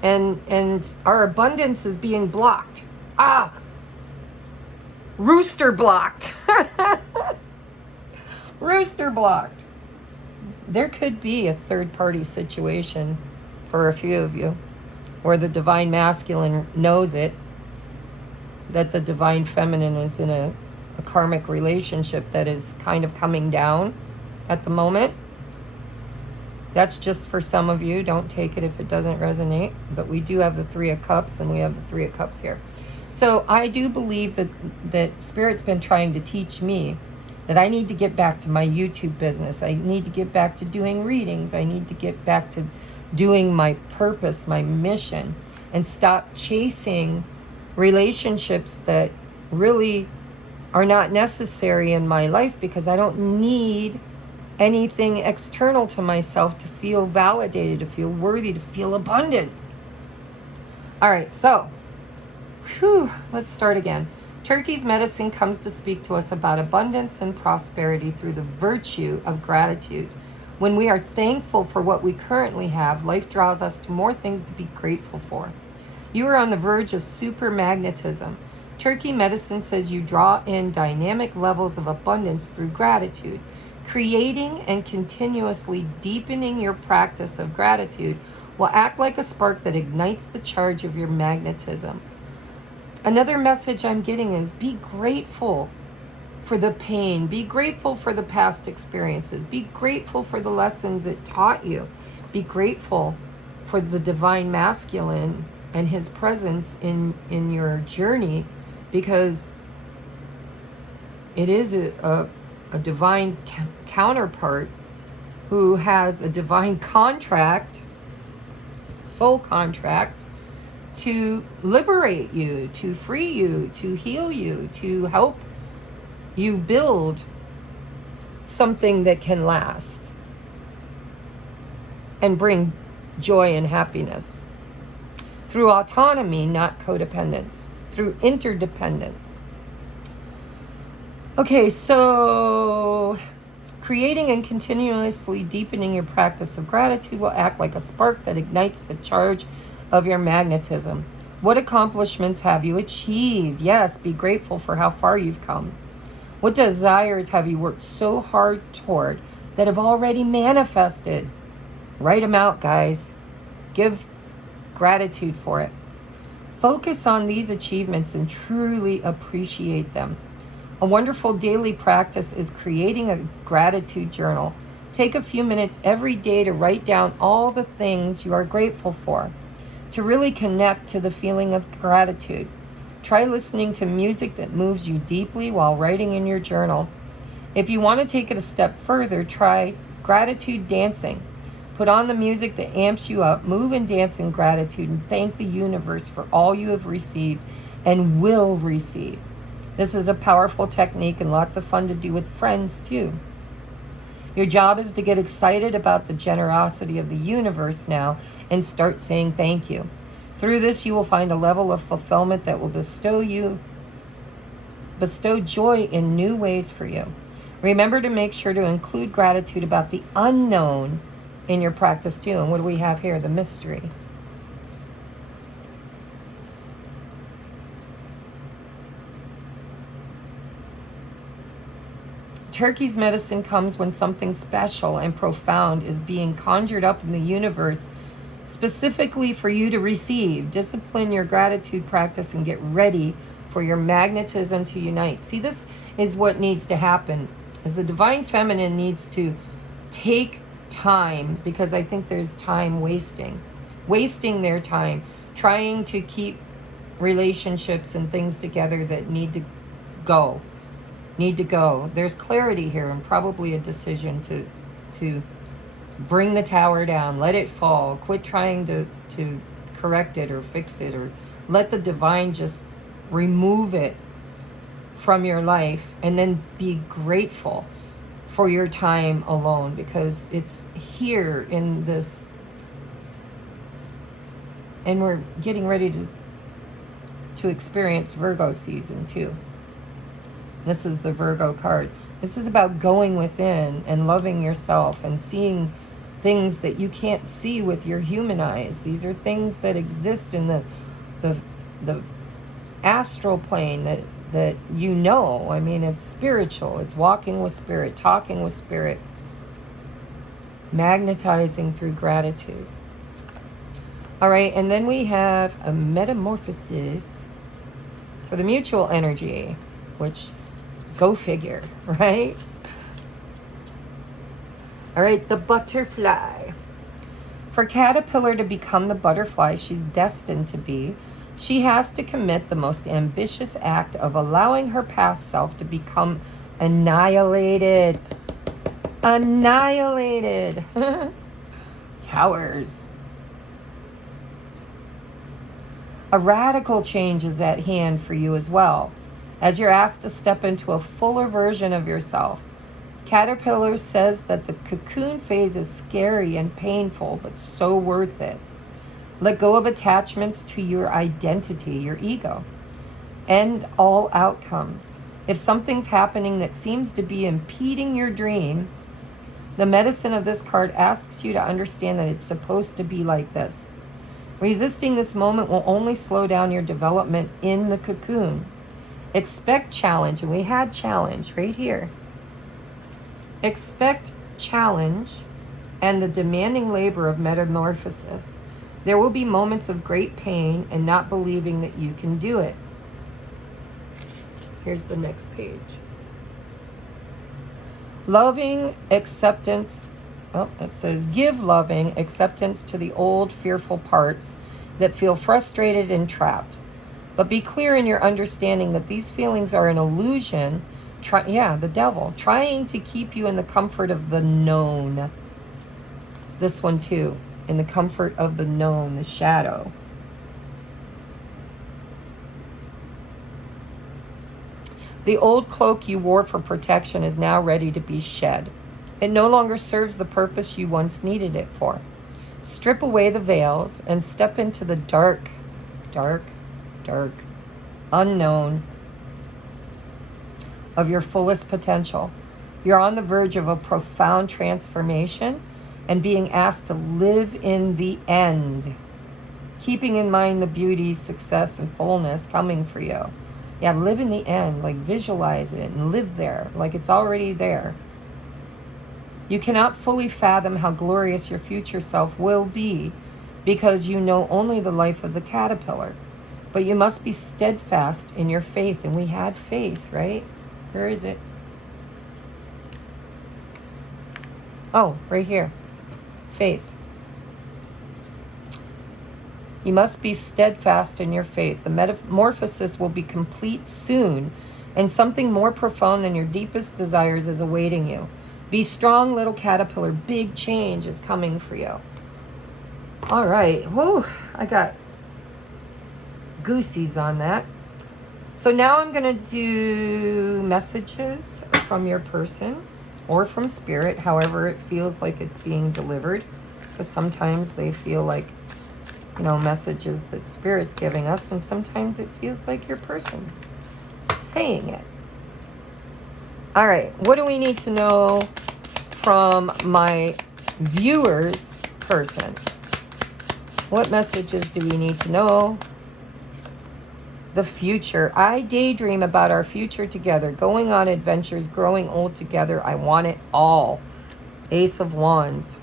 and our abundance is being blocked. Ah, rooster blocked. Rooster blocked. There could be a third-party situation for a few of you where the divine masculine knows it, that the divine feminine is in a karmic relationship that is kind of coming down at the moment. That's just for some of you. Don't take it if it doesn't resonate. But we do have the Three of Cups, and we have the Three of Cups here. So I do believe that Spirit's been trying to teach me that I need to get back to my YouTube business. I need to get back to doing readings. I need to get back to doing my purpose, my mission, and stop chasing relationships that really are not necessary in my life, because I don't need anything external to myself to feel validated, to feel worthy, to feel abundant. All right, so let's start again. Turkey's medicine comes to speak to us about abundance and prosperity through the virtue of gratitude. When we are thankful for what we currently have, life draws us to more things to be grateful for. You are on the verge of super magnetism. Turkey medicine says you draw in dynamic levels of abundance through gratitude. Creating and continuously deepening your practice of gratitude will act like a spark that ignites the charge of your magnetism. Another message I'm getting is be grateful for the pain. Be grateful for the past experiences. Be grateful for the lessons it taught you. Be grateful for the divine masculine and his presence in your journey, because it is a divine counterpart who has a divine contract, soul contract, to liberate you, to free you, to heal you, to help you build something that can last and bring joy and happiness through autonomy, not codependence, through interdependence. Okay, so creating and continuously deepening your practice of gratitude will act like a spark that ignites the charge of your magnetism. What accomplishments have you achieved? Yes, be grateful for how far you've come. What desires have you worked so hard toward that have already manifested? Write them out, guys. Give gratitude for it. Focus on these achievements and truly appreciate them. A wonderful daily practice is creating a gratitude journal. Take a few minutes every day to write down all the things you are grateful for, to really connect to the feeling of gratitude. Try listening to music that moves you deeply while writing in your journal. If you want to take it a step further, try gratitude dancing. Put on the music that amps you up, move and dance in gratitude, and thank the universe for all you have received and will receive. This is a powerful technique and lots of fun to do with friends too. Your job is to get excited about the generosity of the universe now and start saying thank you. Through this, you will find a level of fulfillment that will bestow joy in new ways for you. Remember to make sure to include gratitude about the unknown in your practice too. And what do we have here? The mystery. Turkey's medicine comes when something special and profound is being conjured up in the universe specifically for you to receive. Discipline your gratitude practice and get ready for your magnetism to unite. See, this is what needs to happen, is the divine feminine needs to take time, because I think there's time wasting their time trying to keep relationships and things together that need to go. There's clarity here and probably a decision to bring the tower down, let it fall, quit trying to correct it or fix it, or let the divine just remove it from your life, and then be grateful for your time alone, because it's here in this, and we're getting ready to experience Virgo season too. This is the Virgo card. This is about going within and loving yourself and seeing things that you can't see with your human eyes. These are things that exist in the astral plane that you know. I mean, it's spiritual. It's walking with spirit, talking with spirit, magnetizing through gratitude. All right, and then we have a metamorphosis for the mutual energy, which, go figure, right? All right, the butterfly. For Caterpillar to become the butterfly she's destined to be, she has to commit the most ambitious act of allowing her past self to become annihilated. Annihilated. Towers. A radical change is at hand for you as well, as you're asked to step into a fuller version of yourself. Caterpillar says that the cocoon phase is scary and painful, but so worth it. Let go of attachments to your identity, your ego, and all outcomes. If something's happening that seems to be impeding your dream, the medicine of this card asks you to understand that it's supposed to be like this. Resisting this moment will only slow down your development in the cocoon. Expect challenge, and we had challenge right here. Expect challenge and the demanding labor of metamorphosis. There will be moments of great pain and not believing that you can do it. Here's the next page. Loving acceptance. Oh, it says, give loving acceptance to the old fearful parts that feel frustrated and trapped. But be clear in your understanding that these feelings are an illusion. The devil, trying to keep you in the comfort of the known. This one too, in the comfort of the known, the shadow. The old cloak you wore for protection is now ready to be shed. It no longer serves the purpose you once needed it for. Strip away the veils and step into the dark, dark, dark, unknown of your fullest potential. You're on the verge of a profound transformation and being asked to live in the end, keeping in mind the beauty, success, and fullness coming for you. Yeah, live in the end, like visualize it and live there, like it's already there. You cannot fully fathom how glorious your future self will be because you know only the life of the caterpillar. But you must be steadfast in your faith. And we had faith, right? Where is it? Oh, right here. Faith. You must be steadfast in your faith. The metamorphosis will be complete soon, and something more profound than your deepest desires is awaiting you. Be strong, little caterpillar. Big change is coming for you. All right. Whoa, I got goosies on that. So now I'm going to do messages from your person or from spirit, however it feels like it's being delivered. Because sometimes they feel like, messages that spirit's giving us, and sometimes it feels like your person's saying it. All right, what do we need to know from my viewer's person? What messages do we need to know? The future. I daydream about our future together, going on adventures, growing old together. I want it all. Ace of Wands.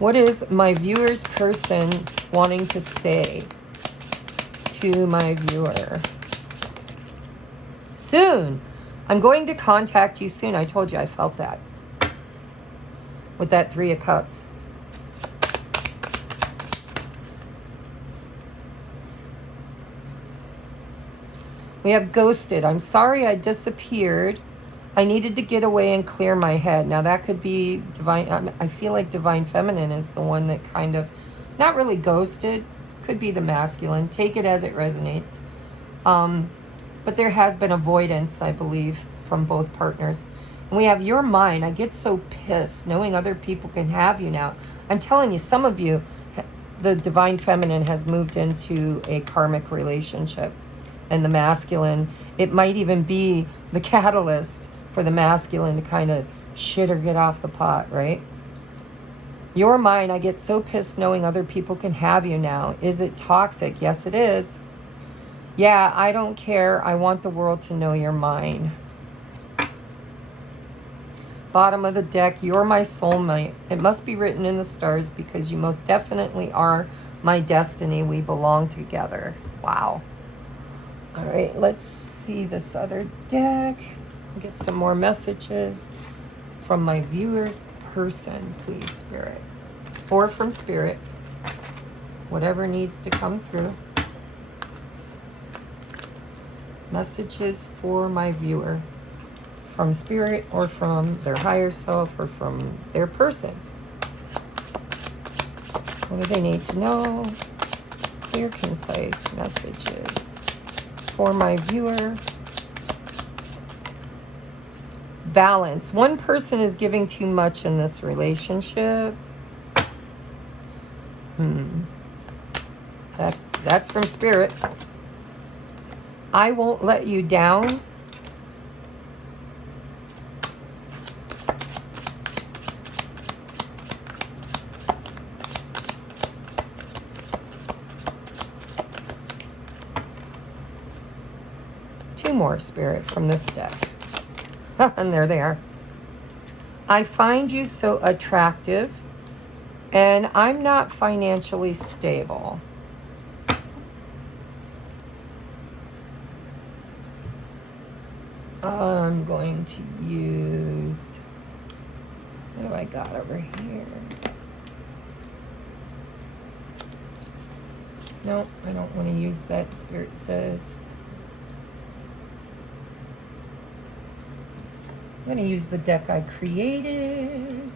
What is my viewer's person wanting to say to my viewer? Soon. I'm going to contact you soon. I told you I felt that. With that 3 of Cups. We have ghosted. I'm sorry I disappeared. I needed to get away and clear my head. Now that could be divine. I feel like divine feminine is the one that kind of, not really ghosted. Could be the masculine. Take it as it resonates. But there has been avoidance, I believe, from both partners. And we have your mind. I get so pissed knowing other people can have you now. I'm telling you, some of you, the divine feminine has moved into a karmic relationship. And the masculine, it might even be the catalyst for the masculine to kind of shit or get off the pot, right? You're mine. I get so pissed knowing other people can have you now. Is it toxic? Yes, it is. Yeah, I don't care. I want the world to know you're mine. Bottom of the deck, you're my soulmate. It must be written in the stars because you most definitely are my destiny. We belong together. Wow. All right, let's see this other deck. Get some more messages from my viewer's person, please, Spirit. Or from Spirit. Whatever needs to come through. Messages for my viewer. From Spirit or from their higher self or from their person. What do they need to know? Clear, concise messages for my viewer. Balance. One person is giving too much in this relationship. That's from Spirit. I won't let you down. Two more, Spirit, from this deck. And there they are. I find you so attractive, and I'm not financially stable. I'm going to use, what do I got over here? No, I don't want to use that, Spirit says. I'm going to use the deck I created.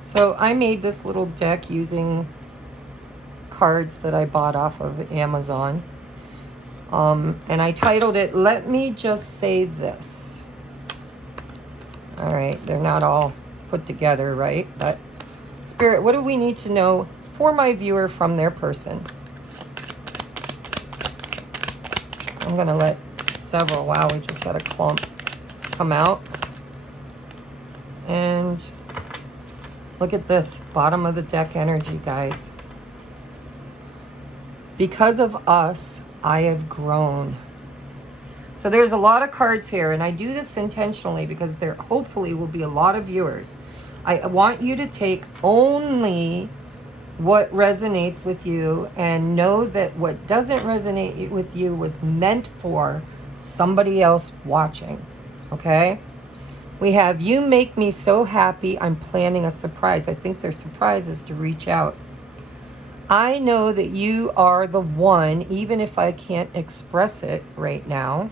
So I made this little deck using cards that I bought off of Amazon. And I titled it, Let Me Just Say This. All right, they're not all put together, right? But Spirit, what do we need to know for my viewer from their person? I'm going to let several, wow, we just got a clump come out. And look at this, bottom of the deck energy, guys. Because of us, I have grown. So there's a lot of cards here, and I do this intentionally because there hopefully will be a lot of viewers. I want you to take only what resonates with you and know that what doesn't resonate with you was meant for somebody else watching, okay? We have, you make me so happy, I'm planning a surprise. I think their surprise is to reach out. I know that you are the one, even if I can't express it right now.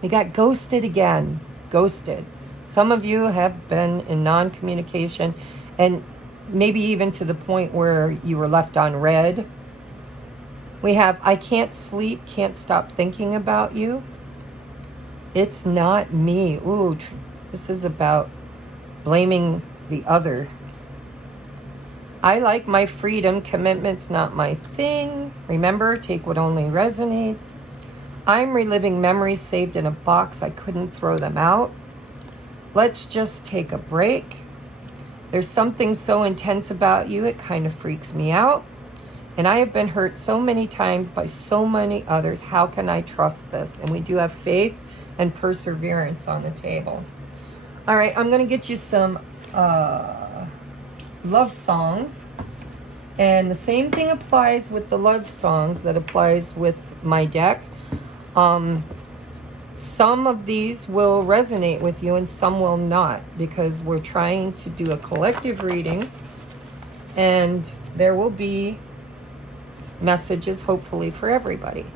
We got ghosted again, ghosted. Some of you have been in non-communication and maybe even to the point where you were left on red. We have, I can't sleep, can't stop thinking about you. It's not me. Ooh, this is about blaming the other. I like my freedom. Commitment's not my thing. Remember, take what only resonates. I'm reliving memories saved in a box. I couldn't throw them out. Let's just take a break. There's something so intense about you, it kind of freaks me out. And I have been hurt so many times by so many others. How can I trust this? And we do have faith and perseverance on the table. All right, I'm going to get you some love songs. And the same thing applies with the love songs that applies with my deck. Some of these will resonate with you and some will not, because we're trying to do a collective reading, and there will be messages hopefully for everybody.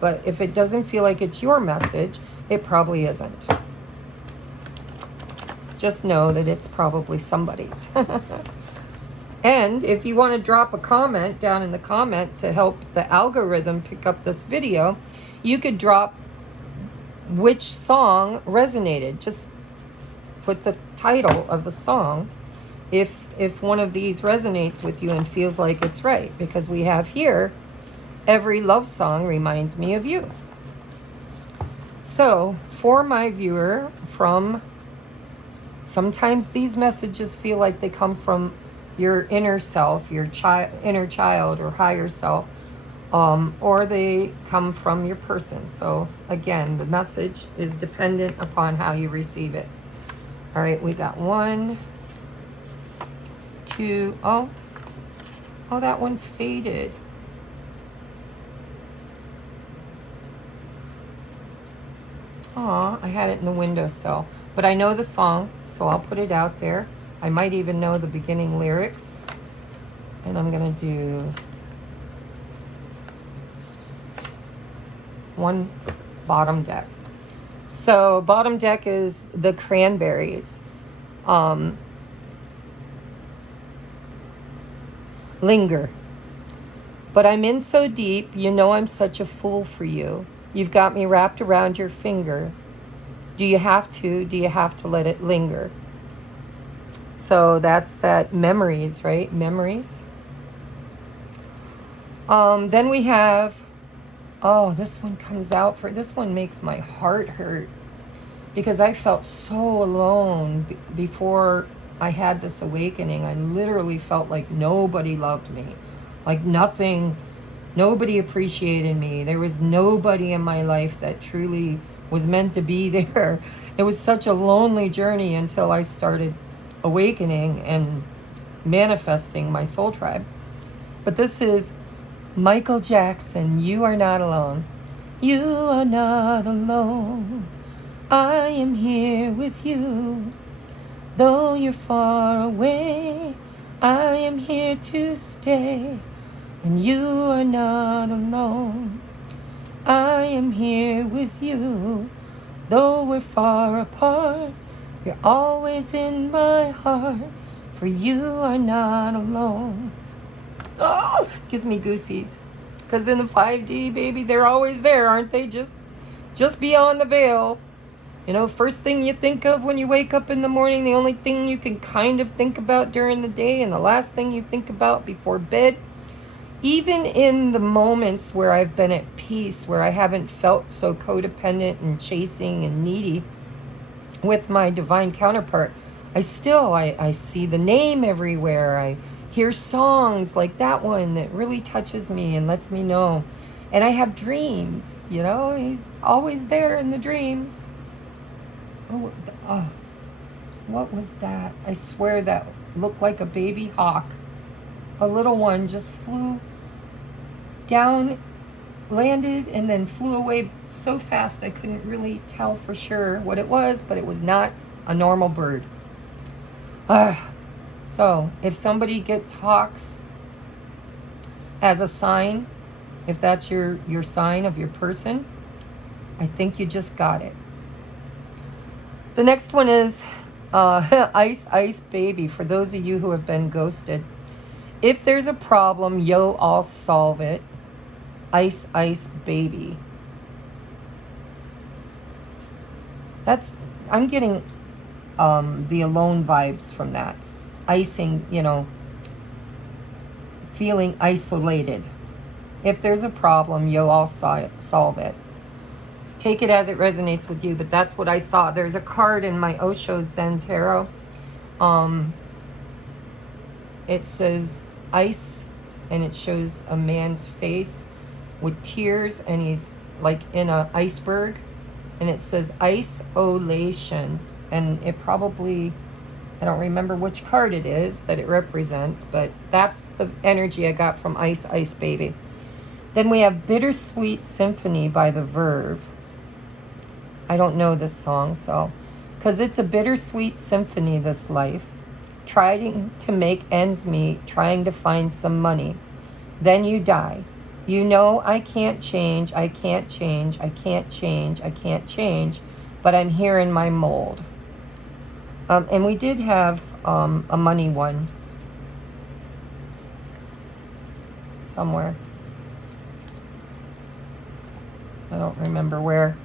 But if it doesn't feel like it's your message, it probably isn't. Just know that it's probably somebody's. And if you want to drop a comment down in the comment to help the algorithm pick up this video, you could drop which song resonated. Just put the title of the song if one of these resonates with you and feels like it's right, because we have here, every love song reminds me of you. So, for my viewer, sometimes these messages feel like they come from your inner self, your inner child or higher self, or they come from your person. So again, the message is dependent upon how you receive it. All right, we got 1, 2, oh, that one faded. Aw, I had it in the windowsill. But I know the song, so I'll put it out there. I might even know the beginning lyrics. And I'm going to do 1 bottom deck. So bottom deck is the Cranberries. Linger. But I'm in so deep, you know I'm such a fool for you. You've got me wrapped around your finger. Do you have to let it linger? So that's that memories, right? Memories. Then we have, oh, this one comes out for, this one makes my heart hurt because I felt so alone before I had this awakening. I literally felt like nobody loved me, like nobody appreciated me. There was nobody in my life that truly was meant to be there. It was such a lonely journey until I started awakening and manifesting my soul tribe. But this is Michael Jackson, You Are Not Alone. You are not alone. I am here with you. Though you're far away, I am here to stay. And you are not alone. I am here with you. Though we're far apart, you're always in my heart. For you are not alone. Oh, gives me goosies. Because in the 5D, baby, they're always there, aren't they? Just beyond the veil. You know, first thing you think of when you wake up in the morning, the only thing you can kind of think about during the day, and the last thing you think about before bed. Even in the moments where I've been at peace, where I haven't felt so codependent and chasing and needy with my divine counterpart, I see the name everywhere. I hear songs like that one that really touches me and lets me know. And I have dreams, you know, he's always there in the dreams. Oh, what was that? I swear that looked like a baby hawk. A little one just flew down, landed, and then flew away so fast I couldn't really tell for sure what it was, but it was not a normal bird. So if somebody gets hawks as a sign, if that's your sign of your person, I think you just got it. The next one is Ice Ice Baby, for those of you who have been ghosted. If there's a problem, yo, I'll solve it. Ice Ice Baby. I'm getting the alone vibes from that. Icing, you know, feeling isolated. If there's a problem, yo, I'll solve it. Take it as it resonates with you, but that's what I saw. There's a card in my Osho Zen Tarot. It says ice, and it shows a man's face with tears, and he's like in an iceberg, and it says isolation, and it probably, I don't remember which card it is that it represents, but that's the energy I got from Ice Ice Baby. Then we have Bittersweet Symphony by The Verve. I don't know this song, so, because it's a bittersweet symphony, this life. Trying to make ends meet, trying to find some money. Then you die. You know I can't change, I can't change, I can't change, I can't change, but I'm here in my mold. And we did have a money one somewhere. I don't remember where.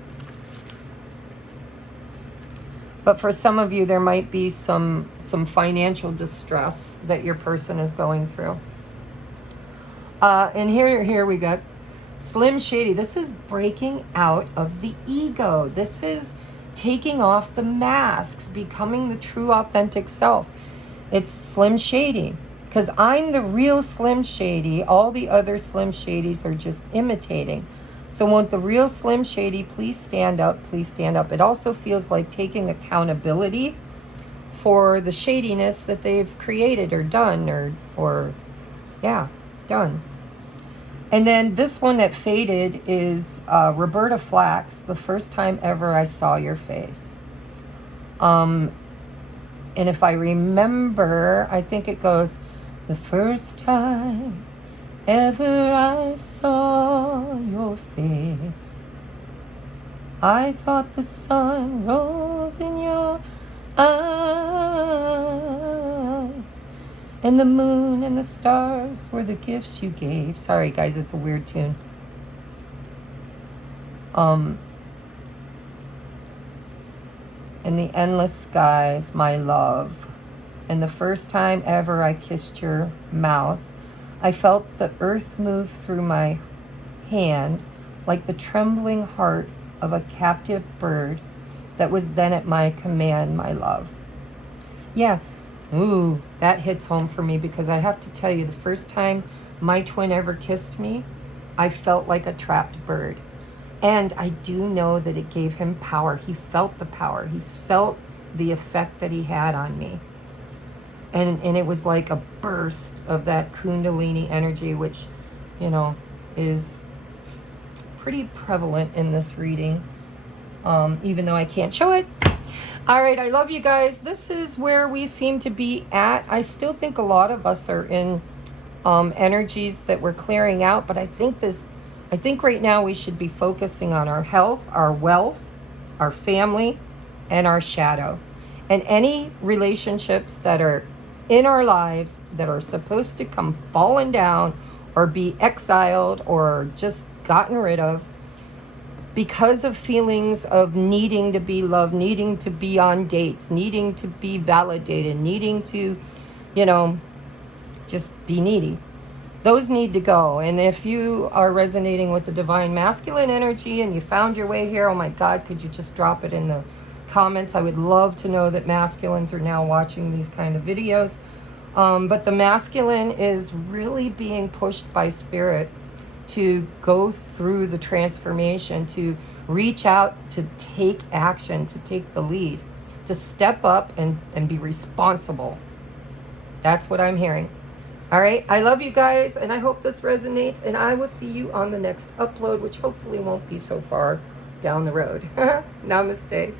But for some of you, there might be some financial distress that your person is going through. And here we got Slim Shady, this is breaking out of the ego. This is taking off the masks, becoming the true authentic self. It's Slim Shady, because I'm the real Slim Shady. All the other Slim Shadys are just imitating. So won't the real Slim Shady please stand up? Please stand up. It also feels like taking accountability for the shadiness that they've created or done, or yeah, done. And then this one that faded is Roberta Flack's The First Time Ever I Saw Your Face. And if I remember, I think it goes, the first time ever I saw your face, I thought the sun rose in your eyes, and the moon and the stars were the gifts you gave. Sorry guys, it's a weird tune. In the endless skies, my love, and the first time ever I kissed your mouth, I felt the earth move through my hand like the trembling heart of a captive bird that was then at my command, my love. Yeah, ooh, that hits home for me, because I have to tell you, the first time my twin ever kissed me, I felt like a trapped bird. And I do know that it gave him power. He felt the power. He felt the effect that he had on me. And it was like a burst of that Kundalini energy, which, you know, is pretty prevalent in this reading, even though I can't show it. All right, I love you guys. This is where we seem to be at. I still think a lot of us are in energies that we're clearing out, but I think right now we should be focusing on our health, our wealth, our family, and our shadow. And any relationships that are in our lives that are supposed to come falling down or be exiled or just gotten rid of because of feelings of needing to be loved, needing to be on dates, needing to be validated, needing to, you know, just be needy. Those need to go. And if you are resonating with the divine masculine energy and you found your way here, oh my God, could you just drop it in the comments? I would love to know that masculines are now watching these kind of videos. But the masculine is really being pushed by spirit to go through the transformation, to reach out, to take action, to take the lead, to step up and be responsible. That's what I'm hearing. All right, I love you guys, and I hope this resonates, and I will see you on the next upload, which hopefully won't be so far down the road. Namaste.